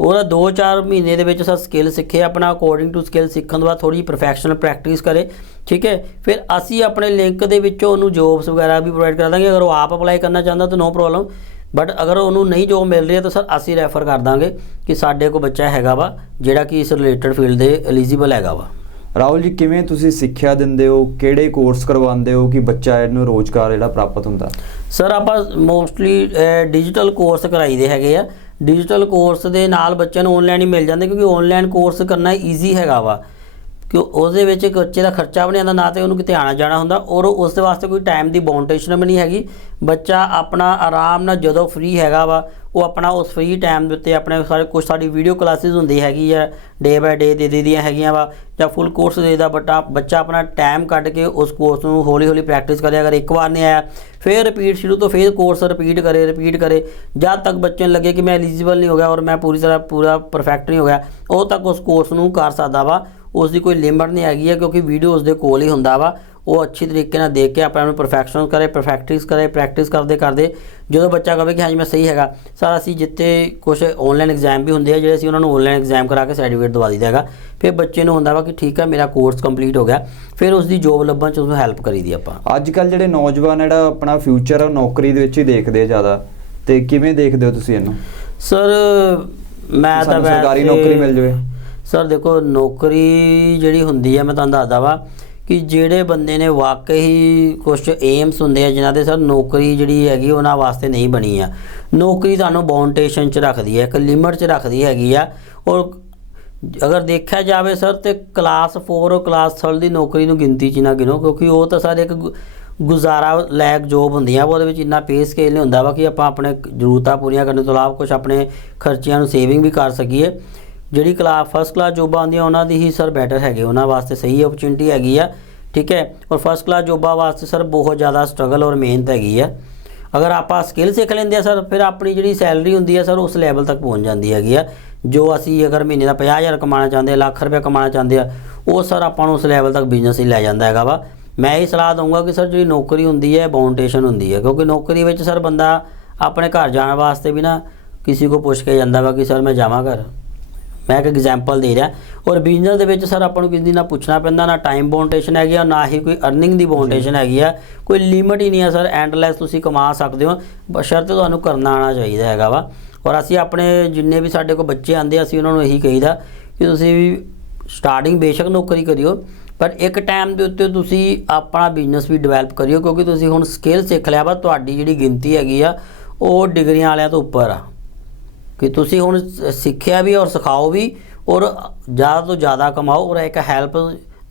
ਉਹਦਾ 2-4 ਮਹੀਨੇ ਦੇ ਵਿੱਚ ਸਰ ਸਕਿੱਲ ਸਿੱਖੇ, ਆਪਣਾ ਅਕੋਰਡਿੰਗ ਟੂ ਸਕਿੱਲ ਸਿੱਖਣ ਤੋਂ ਬਾਅਦ ਥੋੜੀ ਪ੍ਰੋਫੈਸ਼ਨਲ ਪ੍ਰੈਕਟਿਸ ਕਰੇ, ਠੀਕ ਹੈ? ਫਿਰ ਅਸੀਂ ਆਪਣੇ ਲਿੰਕ ਦੇ ਵਿੱਚੋਂ ਉਹਨੂੰ ਜੋਬਸ ਵਗੈਰਾ ਵੀ ਪ੍ਰੋਵਾਈਡ ਕਰ ਦਾਂਗੇ। ਅਗਰ ਉਹ ਆਪ ਅਪਲਾਈ ਕਰਨਾ ਚਾਹੁੰਦਾ ਤਾਂ ਨੋ ਪ੍ਰੋਬਲਮ ਬਟ ਅਗਰ ਉਹਨੂੰ ਨਹੀਂ ਜੋਬ ਮਿਲ ਰਹੀ ਹੈ ਤਾਂ ਸਰ ਅਸੀਂ ਰੈਫਰ ਕਰ ਦਾਂਗੇ ਕਿ ਸਾਡੇ ਕੋਲ ਬੱਚਾ ਹੈਗਾ ਵਾ, ਜਿਹੜਾ ਕਿ ਇਸ ਰਿਲੇਟਡ ਫੀਲਡ ਦੇ ਐਲੀਜੀਬਲ ਹੈਗਾ ਵਾ। ਰਾਹੁਲ ਜੀ, ਕਿਵੇਂ ਤੁਸੀਂ ਸਿੱਖਿਆ ਦਿੰਦੇ ਹੋ? ਕਿਹੜੇ ਕੋਰਸ ਕਰਵਾਉਂਦੇ ਹੋ ਕਿ ਬੱਚਾ ਇਹਨੂੰ ਰੋਜ਼ਗਾਰ ਜਿਹੜਾ ਪ੍ਰਾਪਤ ਹੁੰਦਾ? ਸਰ ਆਪਾਂ ਮੋਸਟਲੀ ਡਿਜੀਟਲ ਕੋਰਸ ਕਰਾਈਦੇ ਹੈਗੇ ਆ। ਡਿਜੀਟਲ ਕੋਰਸ ਦੇ ਨਾਲ ਬੱਚਿਆਂ ਨੂੰ ਆਨਲਾਈਨ ਹੀ ਮਿਲ ਜਾਂਦੇ ਕਿਉਂਕਿ ਆਨਲਾਈਨ ਕੋਰਸ ਕਰਨਾ ਈਜ਼ੀ ਹੈਗਾ ਵਾ। ਕਿ ਉਹਦੇ ਵਿੱਚ ਬੱਚੇ ਦਾ ਖਰਚਾ ਵੀ ਨਹੀਂ ਆਉਂਦਾ, ਨਾ ਤੇ ਉਹਨੂੰ ਕਿਤੇ ਆਣਾ ਜਾਣਾ ਹੁੰਦਾ ਔਰ ਉਸ ਦੇ ਵਾਸਤੇ ਕੋਈ ਟਾਈਮ ਦੀ ਬਾਉਂਡੇਸ਼ਨ ਵੀ ਨਹੀਂ ਹੈਗੀ। ਬੱਚਾ ਆਪਣਾ ਆਰਾਮ ਨਾਲ ਜਦੋਂ ਫ੍ਰੀ ਹੈਗਾ ਵਾ ਉਹ ਆਪਣਾ ਉਸ ਫ੍ਰੀ ਟਾਈਮ ਦੇ ਉੱਤੇ ਆਪਣੇ ਸਾਰੇ ਕੁਝ ਸਾਡੀ ਵੀਡੀਓ ਕਲਾਸਿਸ ਹੁੰਦੀ ਹੈਗੀ ਆ ਡੇ ਬਾਏ ਡੇ ਦੇ ਦੀਆਂ ਹੈਗੀਆਂ ਵਾ, ਜਾਂ ਫੁੱਲ ਕੋਰਸ ਦੇ ਦੇਦਾ ਬਟਾ, ਬੱਚਾ ਆਪਣਾ ਟਾਈਮ ਕੱਢ ਕੇ ਉਸ ਕੋਰਸ ਨੂੰ ਹੌਲੀ ਹੌਲੀ ਪ੍ਰੈਕਟਿਸ ਕਰੇ ਅਗਰ ਇੱਕ ਵਾਰ ਨਹੀਂ ਆਇਆ, ਫਿਰ ਰਿਪੀਟ ਸ਼ੁਰੂ ਤੋਂ ਫਿਰ ਕੋਰਸ ਰਿਪੀਟ ਕਰੇ ਰਿਪੀਟ ਕਰੇ, ਜਦ ਤੱਕ ਬੱਚੇ ਨੂੰ ਲੱਗੇ ਕਿ ਮੈਂ ਐਲੀਜੀਬਲ ਨਹੀਂ ਹੋ ਗਿਆ ਔਰ ਮੈਂ ਪੂਰੀ ਤਰ੍ਹਾਂ ਪੂਰਾ ਪਰਫੈਕਟ ਨਹੀਂ ਹੋ ਗਿਆ, ਉਹ ਤੱਕ ਉਸ ਕੋਰਸ ਨੂੰ ਕਰ ਸਕਦਾ ਵਾ, ਉਸ ਦੀ ਕੋਈ ਲਿਮਟ ਨਹੀਂ ਹੈਗੀ ਹੈ ਕਿਉਂਕਿ ਵੀਡੀਓ ਉਸ ਦੇ ਕੋਲ ਹੀ ਹੁੰਦਾ ਵਾ ਉਹ ਅੱਛੀ ਤਰੀਕੇ ਨਾਲ ਦੇਖ ਕੇ ਆਪਾਂ ਨੂੰ ਪਰਫੈਕਸ਼ਨ ਕਰੇ ਪਰਫੈਕਟਿਸ ਕਰੇ ਪ੍ਰੈਕਟਿਸ ਕਰਦੇ ਕਰਦੇ ਜਦੋਂ ਬੱਚਾ ਕਹੇ ਕਿ ਹਾਂਜੀ ਮੈਂ ਸਹੀ ਹੈਗਾ ਸਰ ਅਸੀਂ ਜਿੱਤੇ ਕੁਝ ਆਨਲਾਈਨ ਐਗਜ਼ਾਮ ਵੀ ਹੁੰਦੇ ਆ ਜਿਹੜੇ ਅਸੀਂ ਉਹਨਾਂ ਨੂੰ ਆਨਲਾਈਨ ਐਗਜ਼ਾਮ ਕਰਾ ਕੇ ਸਰਟੀਫਿਕੇਟ ਦਵਾ ਦਿੰਦੇ ਹੈਗਾ ਫਿਰ ਬੱਚੇ ਨੂੰ ਹੁੰਦਾ ਵਾ ਕਿ ਠੀਕ ਹੈ ਮੇਰਾ ਕੋਰਸ ਕੰਪਲੀਟ ਹੋ ਗਿਆ ਫਿਰ ਉਸ ਦੀ ਜੋਬ ਲੱਭਣ ਚ ਉਸਨੂੰ ਹੈਲਪ ਕਰੀਦੀ ਆਪਾਂ ਅੱਜ ਕੱਲ ਜਿਹੜੇ ਨੌਜਵਾਨ ਜਿਹੜਾ ਆਪਣਾ ਫਿਊਚਰ ਆ ਨੌਕਰੀ ਦੇ ਵਿੱਚ ਹੀ ਦੇਖਦੇ ਆ ਜ਼ਿਆਦਾ ਤੇ ਕਿਵੇਂ ਦੇਖਦੇ ਹੋ ਤੁਸੀਂ ਇਹਨੂੰ ਸਰ ਮੈਂ ਤਾਂ ਸਰਕਾਰੀ ਨੌਕਰੀ ਮਿਲ ਜਾਵੇ। ਸਰ ਦੇਖੋ ਨੌਕਰੀ ਜਿਹੜੀ ਹੁੰਦੀ ਹੈ ਮੈਂ ਤੁਹਾਨੂੰ ਦੱਸਦਾ ਵਾ ਕਿ ਜਿਹੜੇ ਬੰਦੇ ਨੇ ਵਾਕਈ ਕੁਝ ਏਮਸ ਹੁੰਦੇ ਆ, ਜਿਨ੍ਹਾਂ ਦੇ ਸਰ ਨੌਕਰੀ ਜਿਹੜੀ ਹੈਗੀ ਉਹਨਾਂ ਵਾਸਤੇ ਨਹੀਂ ਬਣੀ ਆ। ਨੌਕਰੀ ਤੁਹਾਨੂੰ ਬਾਉਂਡੇਸ਼ਨ ਚ ਰੱਖਦੀ ਹੈ ਇੱਕ ਲਿਮਟ ਚ ਰੱਖਦੀ ਹੈਗੀ ਆ। ਔਰ ਅਗਰ ਦੇਖਿਆ ਜਾਵੇ ਸਰ ਤੇ ਕਲਾਸ 4 ਔਰ ਕਲਾਸ 3 ਦੀ ਨੌਕਰੀ ਨੂੰ ਗਿਣਤੀ 'ਚ ਨਾ ਗਿਣੋ, ਕਿਉਂਕਿ ਉਹ ਤਾਂ ਸਰ ਇੱਕ ਗੁਜ਼ਾਰਾ ਲਾਇਕ ਜੋਬ ਹੁੰਦੀਆਂ ਵਾ ਉਹਦੇ ਵਿੱਚ ਇੰਨਾ ਪੇ ਸਕੇਲ ਨਹੀਂ ਹੁੰਦਾ ਵਾ ਕਿ ਆਪਾਂ ਆਪਣੇ ਜ਼ਰੂਰਤਾਂ ਪੂਰੀਆਂ ਕਰਨ ਤੋਂ ਇਲਾਵਾ ਕੁਝ ਆਪਣੇ ਖਰਚਿਆਂ ਨੂੰ ਸੇਵਿੰਗ ਵੀ ਕਰ ਸਕੀਏ। ਜਿਹੜੀ ਕਲਾਸ ਫਸਟ ਕਲਾਸ ਜੋਬਾਂ ਹੁੰਦੀਆਂ ਉਹਨਾਂ ਦੀ ਹੀ ਸਰ ਬੈਟਰ ਹੈਗੇ। ਉਹਨਾਂ ਵਾਸਤੇ ਸਹੀ ਓਪਰਚੁਨਿਟੀ ਹੈਗੀ ਆ, ਠੀਕ ਹੈ? ਔਰ ਫਸਟ ਕਲਾਸ ਜੋਬਾਂ ਵਾਸਤੇ ਸਰ ਬਹੁਤ ਜ਼ਿਆਦਾ ਸਟਰਗਲ ਔਰ ਮਿਹਨਤ ਹੈਗੀ ਆ। ਅਗਰ ਆਪਾਂ ਸਕਿੱਲ ਸਿੱਖ ਲੈਂਦੇ ਆ ਸਰ ਫਿਰ ਆਪਣੀ ਜਿਹੜੀ ਸੈਲਰੀ ਹੁੰਦੀ ਆ ਸਰ ਉਸ ਲੈਵਲ ਤੱਕ ਪਹੁੰਚ ਜਾਂਦੀ ਹੈਗੀ ਆ। ਜੋ ਅਸੀਂ ਅਗਰ ਮਹੀਨੇ ਦਾ 50000 ਕਮਾਉਣਾ ਚਾਹੁੰਦੇ ਆ, ਲੱਖ ਰੁਪਏ ਕਮਾਉਣਾ ਚਾਹੁੰਦੇ ਆ, ਉਹ ਸਰ ਆਪਾਂ ਨੂੰ ਉਸ ਲੈਵਲ ਤੱਕ ਬਿਜ਼ਨਸ ਹੀ ਲੈ ਜਾਂਦਾ ਹੈਗਾ ਵਾ। ਮੈਂ ਇਹ ਸਲਾਹ ਦਊਂਗਾ ਕਿ ਸਰ ਜਿਹੜੀ ਨੌਕਰੀ ਹੁੰਦੀ ਹੈ ਬਾਉਂਡੇਸ਼ਨ ਹੁੰਦੀ ਹੈ ਕਿਉਂਕਿ ਨੌਕਰੀ ਵਿੱਚ ਸਰ ਬੰਦਾ ਆਪਣੇ ਘਰ ਜਾਣ ਵਾਸਤੇ ਵੀ ਨਾ ਕਿਸੇ ਕੋ ਪੁੱਛ ਕੇ ਜਾਂਦਾ ਵਾ ਕਿ ਸਰ ਮੈਂ ਜਾਵਾਂ ਘਰ। ਮੈਂ ਇੱਕ ਐਗਜ਼ਾਮਪਲ ਦੇ ਰਿਹਾ। ਔਰ ਬਿਜ਼ਨਸ ਦੇ ਵਿੱਚ ਸਰ ਆਪਾਂ ਨੂੰ ਕਿਸੇ ਦੀ ਨਾ ਪੁੱਛਣਾ ਪੈਂਦਾ ਨਾ ਟਾਈਮ ਬਾਉਂਡੇਸ਼ਨ ਹੈਗੀ ਆ ਨਾ ਹੀ ਕੋਈ ਅਰਨਿੰਗ ਦੀ ਬਾਉਂਡੇਸ਼ਨ ਹੈਗੀ ਆ। ਕੋਈ ਲਿਮਿਟ ਹੀ ਨਹੀਂ ਆ ਸਰ ਐਂਡਲੈਸ ਤੁਸੀਂ ਕਮਾ ਸਕਦੇ ਹੋ। ਬਸ਼ਰਤੇ ਤੁਹਾਨੂੰ ਕਰਨਾ ਆਉਣਾ ਚਾਹੀਦਾ ਹੈਗਾ ਵਾ। ਔਰ ਅਸੀਂ ਆਪਣੇ ਜਿੰਨੇ ਵੀ ਸਾਡੇ ਕੋਲ ਬੱਚੇ ਆਂਦੇ ਅਸੀਂ ਉਹਨਾਂ ਨੂੰ ਇਹੀ ਕਹੀਦਾ ਕਿ ਤੁਸੀਂ ਵੀ ਸਟਾਰਟਿੰਗ ਬੇਸ਼ੱਕ ਨੌਕਰੀ ਕਰਿਓ ਪਰ ਇੱਕ ਟਾਈਮ ਦੇ ਉੱਤੇ ਤੁਸੀਂ ਆਪਣਾ ਬਿਜ਼ਨਸ ਵੀ ਡਿਵੈਲਪ ਕਰਿਓ ਕਿਉਂਕਿ ਤੁਸੀਂ ਹੁਣ ਸਕਿੱਲ ਸਿੱਖ ਲਿਆ ਵਾ ਤੁਹਾਡੀ ਜਿਹੜੀ ਗਿਣਤੀ ਹੈਗੀ ਆ ਉਹ ਡਿਗਰੀਆਂ ਵਾਲਿਆਂ ਤੋਂ ਉੱਪਰ ਆ। ਕਿ ਤੁਸੀਂ ਹੁਣ ਸਿੱਖਿਆ ਵੀ ਔਰ ਸਿਖਾਓ ਵੀ ਔਰ ਜ਼ਿਆਦਾ ਤੋਂ ਜ਼ਿਆਦਾ ਕਮਾਓ ਔਰ ਇੱਕ ਹੈਲਪ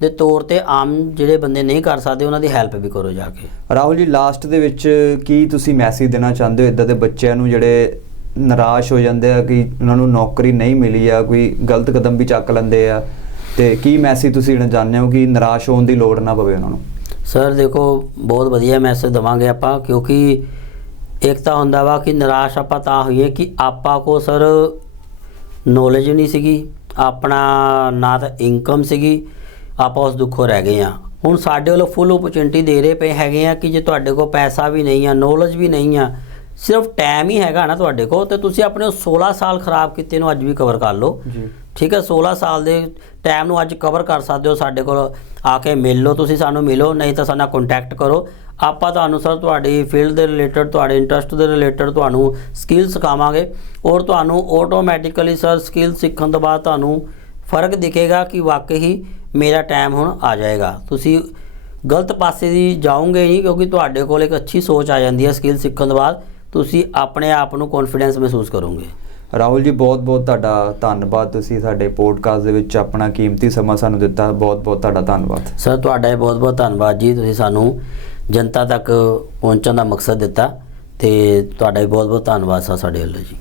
ਦੇ ਤੌਰ ਤੇ ਆਮ ਜਿਹੜੇ ਬੰਦੇ ਨਹੀਂ ਕਰ ਸਕਦੇ ਉਹਨਾਂ ਦੀ ਹੈਲਪ ਵੀ ਕਰੋ ਜਾ ਕੇ। ਰਾਹੁਲ ਜੀ ਲਾਸਟ ਦੇ ਵਿੱਚ ਕੀ ਤੁਸੀਂ ਮੈਸੇਜ ਦੇਣਾ ਚਾਹੁੰਦੇ ਹੋ? ਇਦਾਂ ਦੇ ਬੱਚਿਆਂ ਨੂੰ ਜਿਹੜੇ ਨਿਰਾਸ਼ ਹੋ ਜਾਂਦੇ ਆ ਕਿ ਉਹਨਾਂ ਨੂੰ ਨੌਕਰੀ ਨਹੀਂ ਮਿਲੀ ਆ ਕੋਈ ਗਲਤ ਕਦਮ ਵੀ ਚੱਕ ਲੈਂਦੇ ਆ? ਤੇ ਕੀ ਮੈਸੇਜ ਤੁਸੀਂ ਦੇਣਾ ਚਾਹੁੰਦੇ ਹੋ ਕਿ ਨਿਰਾਸ਼ ਹੋਣ ਦੀ ਲੋੜ ਨਾ ਪਵੇ ਉਹਨਾਂ ਨੂੰ? ਸਰ ਦੇਖੋ ਬਹੁਤ ਵਧੀਆ ਮੈਸੇਜ ਦਵਾਂਗੇ ਆਪਾਂ ਕਿਉਂਕਿ ਇੱਕ ਤਾਂ ਹੁੰਦਾ ਵਾ ਕਿ ਨਿਰਾਸ਼ ਆਪਾਂ ਤਾਂ ਹੋਈਏ ਕਿ ਆਪਾਂ ਕੋ ਸਰ ਨੌਲੇਜ ਨਹੀਂ ਸੀਗੀ ਆਪਣਾ ਨਾ ਤਾਂ ਇਨਕਮ ਸੀਗੀ ਆਪਾਂ ਉਸ ਦੁੱਖੋਂ ਰਹਿ ਗਏ ਆ ਹੁਣ ਸਾਡੇ ਵੱਲੋਂ ਫੁੱਲ ਓਪਰਚੁਨਿਟੀ ਦੇ ਰਹੇ ਪਏ ਹੈਗੇ ਆ ਕਿ ਜੇ ਤੁਹਾਡੇ ਕੋਲ ਪੈਸਾ ਵੀ ਨਹੀਂ ਆ ਨੌਲੇਜ ਵੀ ਨਹੀਂ ਆ ਸਿਰਫ ਟਾਈਮ ਹੀ ਹੈਗਾ ਨਾ ਤੁਹਾਡੇ ਕੋਲ ਤੇ ਤੁਸੀਂ ਆਪਣੇ ਉਹ 16 ਸਾਲ ਖਰਾਬ ਕੀਤੇ ਨੂੰ ਅੱਜ ਵੀ ਕਵਰ ਕਰ ਲਓ। ਜੀ। ਠੀਕ ਹੈ 16 ਸਾਲ ਦੇ ਟਾਈਮ ਨੂੰ ਅੱਜ ਕਵਰ ਕਰ ਸਕਦੇ ਹੋ ਸਾਡੇ ਕੋਲ ਆ ਕੇ ਮਿਲ ਲਓ ਤੁਸੀਂ ਸਾਨੂੰ ਮਿਲੋ ਨਹੀਂ ਤਾਂ ਸਾਡੇ ਕੰਟੈਕਟ ਕਰੋ। ਆਪਾਂ ਤੁਹਾਨੂੰ ਸਰ ਤੁਹਾਡੀ ਫੀਲਡ ਦੇ ਰਿਲੇਟਡ ਤੁਹਾਡੇ ਇੰਟਰਸਟ ਦੇ ਰਿਲੇਟਡ ਤੁਹਾਨੂੰ ਸਕਿੱਲ ਸਿਖਾਵਾਂਗੇ ਔਰ ਤੁਹਾਨੂੰ ਆਟੋਮੈਟਿਕਲੀ ਸਰ ਸਕਿੱਲ ਸਿੱਖਣ ਤੋਂ ਬਾਅਦ ਤੁਹਾਨੂੰ ਫ਼ਰਕ ਦਿਖੇਗਾ ਕਿ ਵਾਕਈ ਮੇਰਾ ਟਾਈਮ ਹੁਣ ਆ ਜਾਏਗਾ। ਤੁਸੀਂ ਗਲਤ ਪਾਸੇ ਦੀ ਜਾਓਗੇ ਨਹੀਂ ਕਿਉਂਕਿ ਤੁਹਾਡੇ ਕੋਲ ਇੱਕ ਅੱਛੀ ਸੋਚ ਆ ਜਾਂਦੀ ਹੈ ਸਕਿੱਲ ਸਿੱਖਣ ਤੋਂ ਬਾਅਦ। ਤੁਸੀਂ ਆਪਣੇ ਆਪ ਨੂੰ ਕੌਨਫੀਡੈਂਸ ਮਹਿਸੂਸ ਕਰੋਗੇ। ਰਾਹੁਲ ਜੀ ਬਹੁਤ ਬਹੁਤ ਤੁਹਾਡਾ ਧੰਨਵਾਦ। ਤੁਸੀਂ ਸਾਡੇ ਪੋਡਕਾਸਟ ਦੇ ਵਿੱਚ ਆਪਣਾ ਕੀਮਤੀ ਸਮਾਂ ਸਾਨੂੰ ਦਿੱਤਾ। ਬਹੁਤ ਬਹੁਤ ਤੁਹਾਡਾ ਧੰਨਵਾਦ। ਸਰ ਤੁਹਾਡਾ ਇਹ ਬਹੁਤ ਬਹੁਤ ਧੰਨਵਾਦ ਜੀ। ਤੁਸੀਂ ਸਾਨੂੰ ਜਨਤਾ ਤੱਕ ਪਹੁੰਚਣ ਦਾ ਮਕਸਦ ਦਿੱਤਾ ਤੇ ਤੁਹਾਡਾ ਵੀ ਬਹੁਤ ਬਹੁਤ ਧੰਨਵਾਦ ਸਰ ਸਾਡੇ ਵੱਲੋਂ ਜੀ।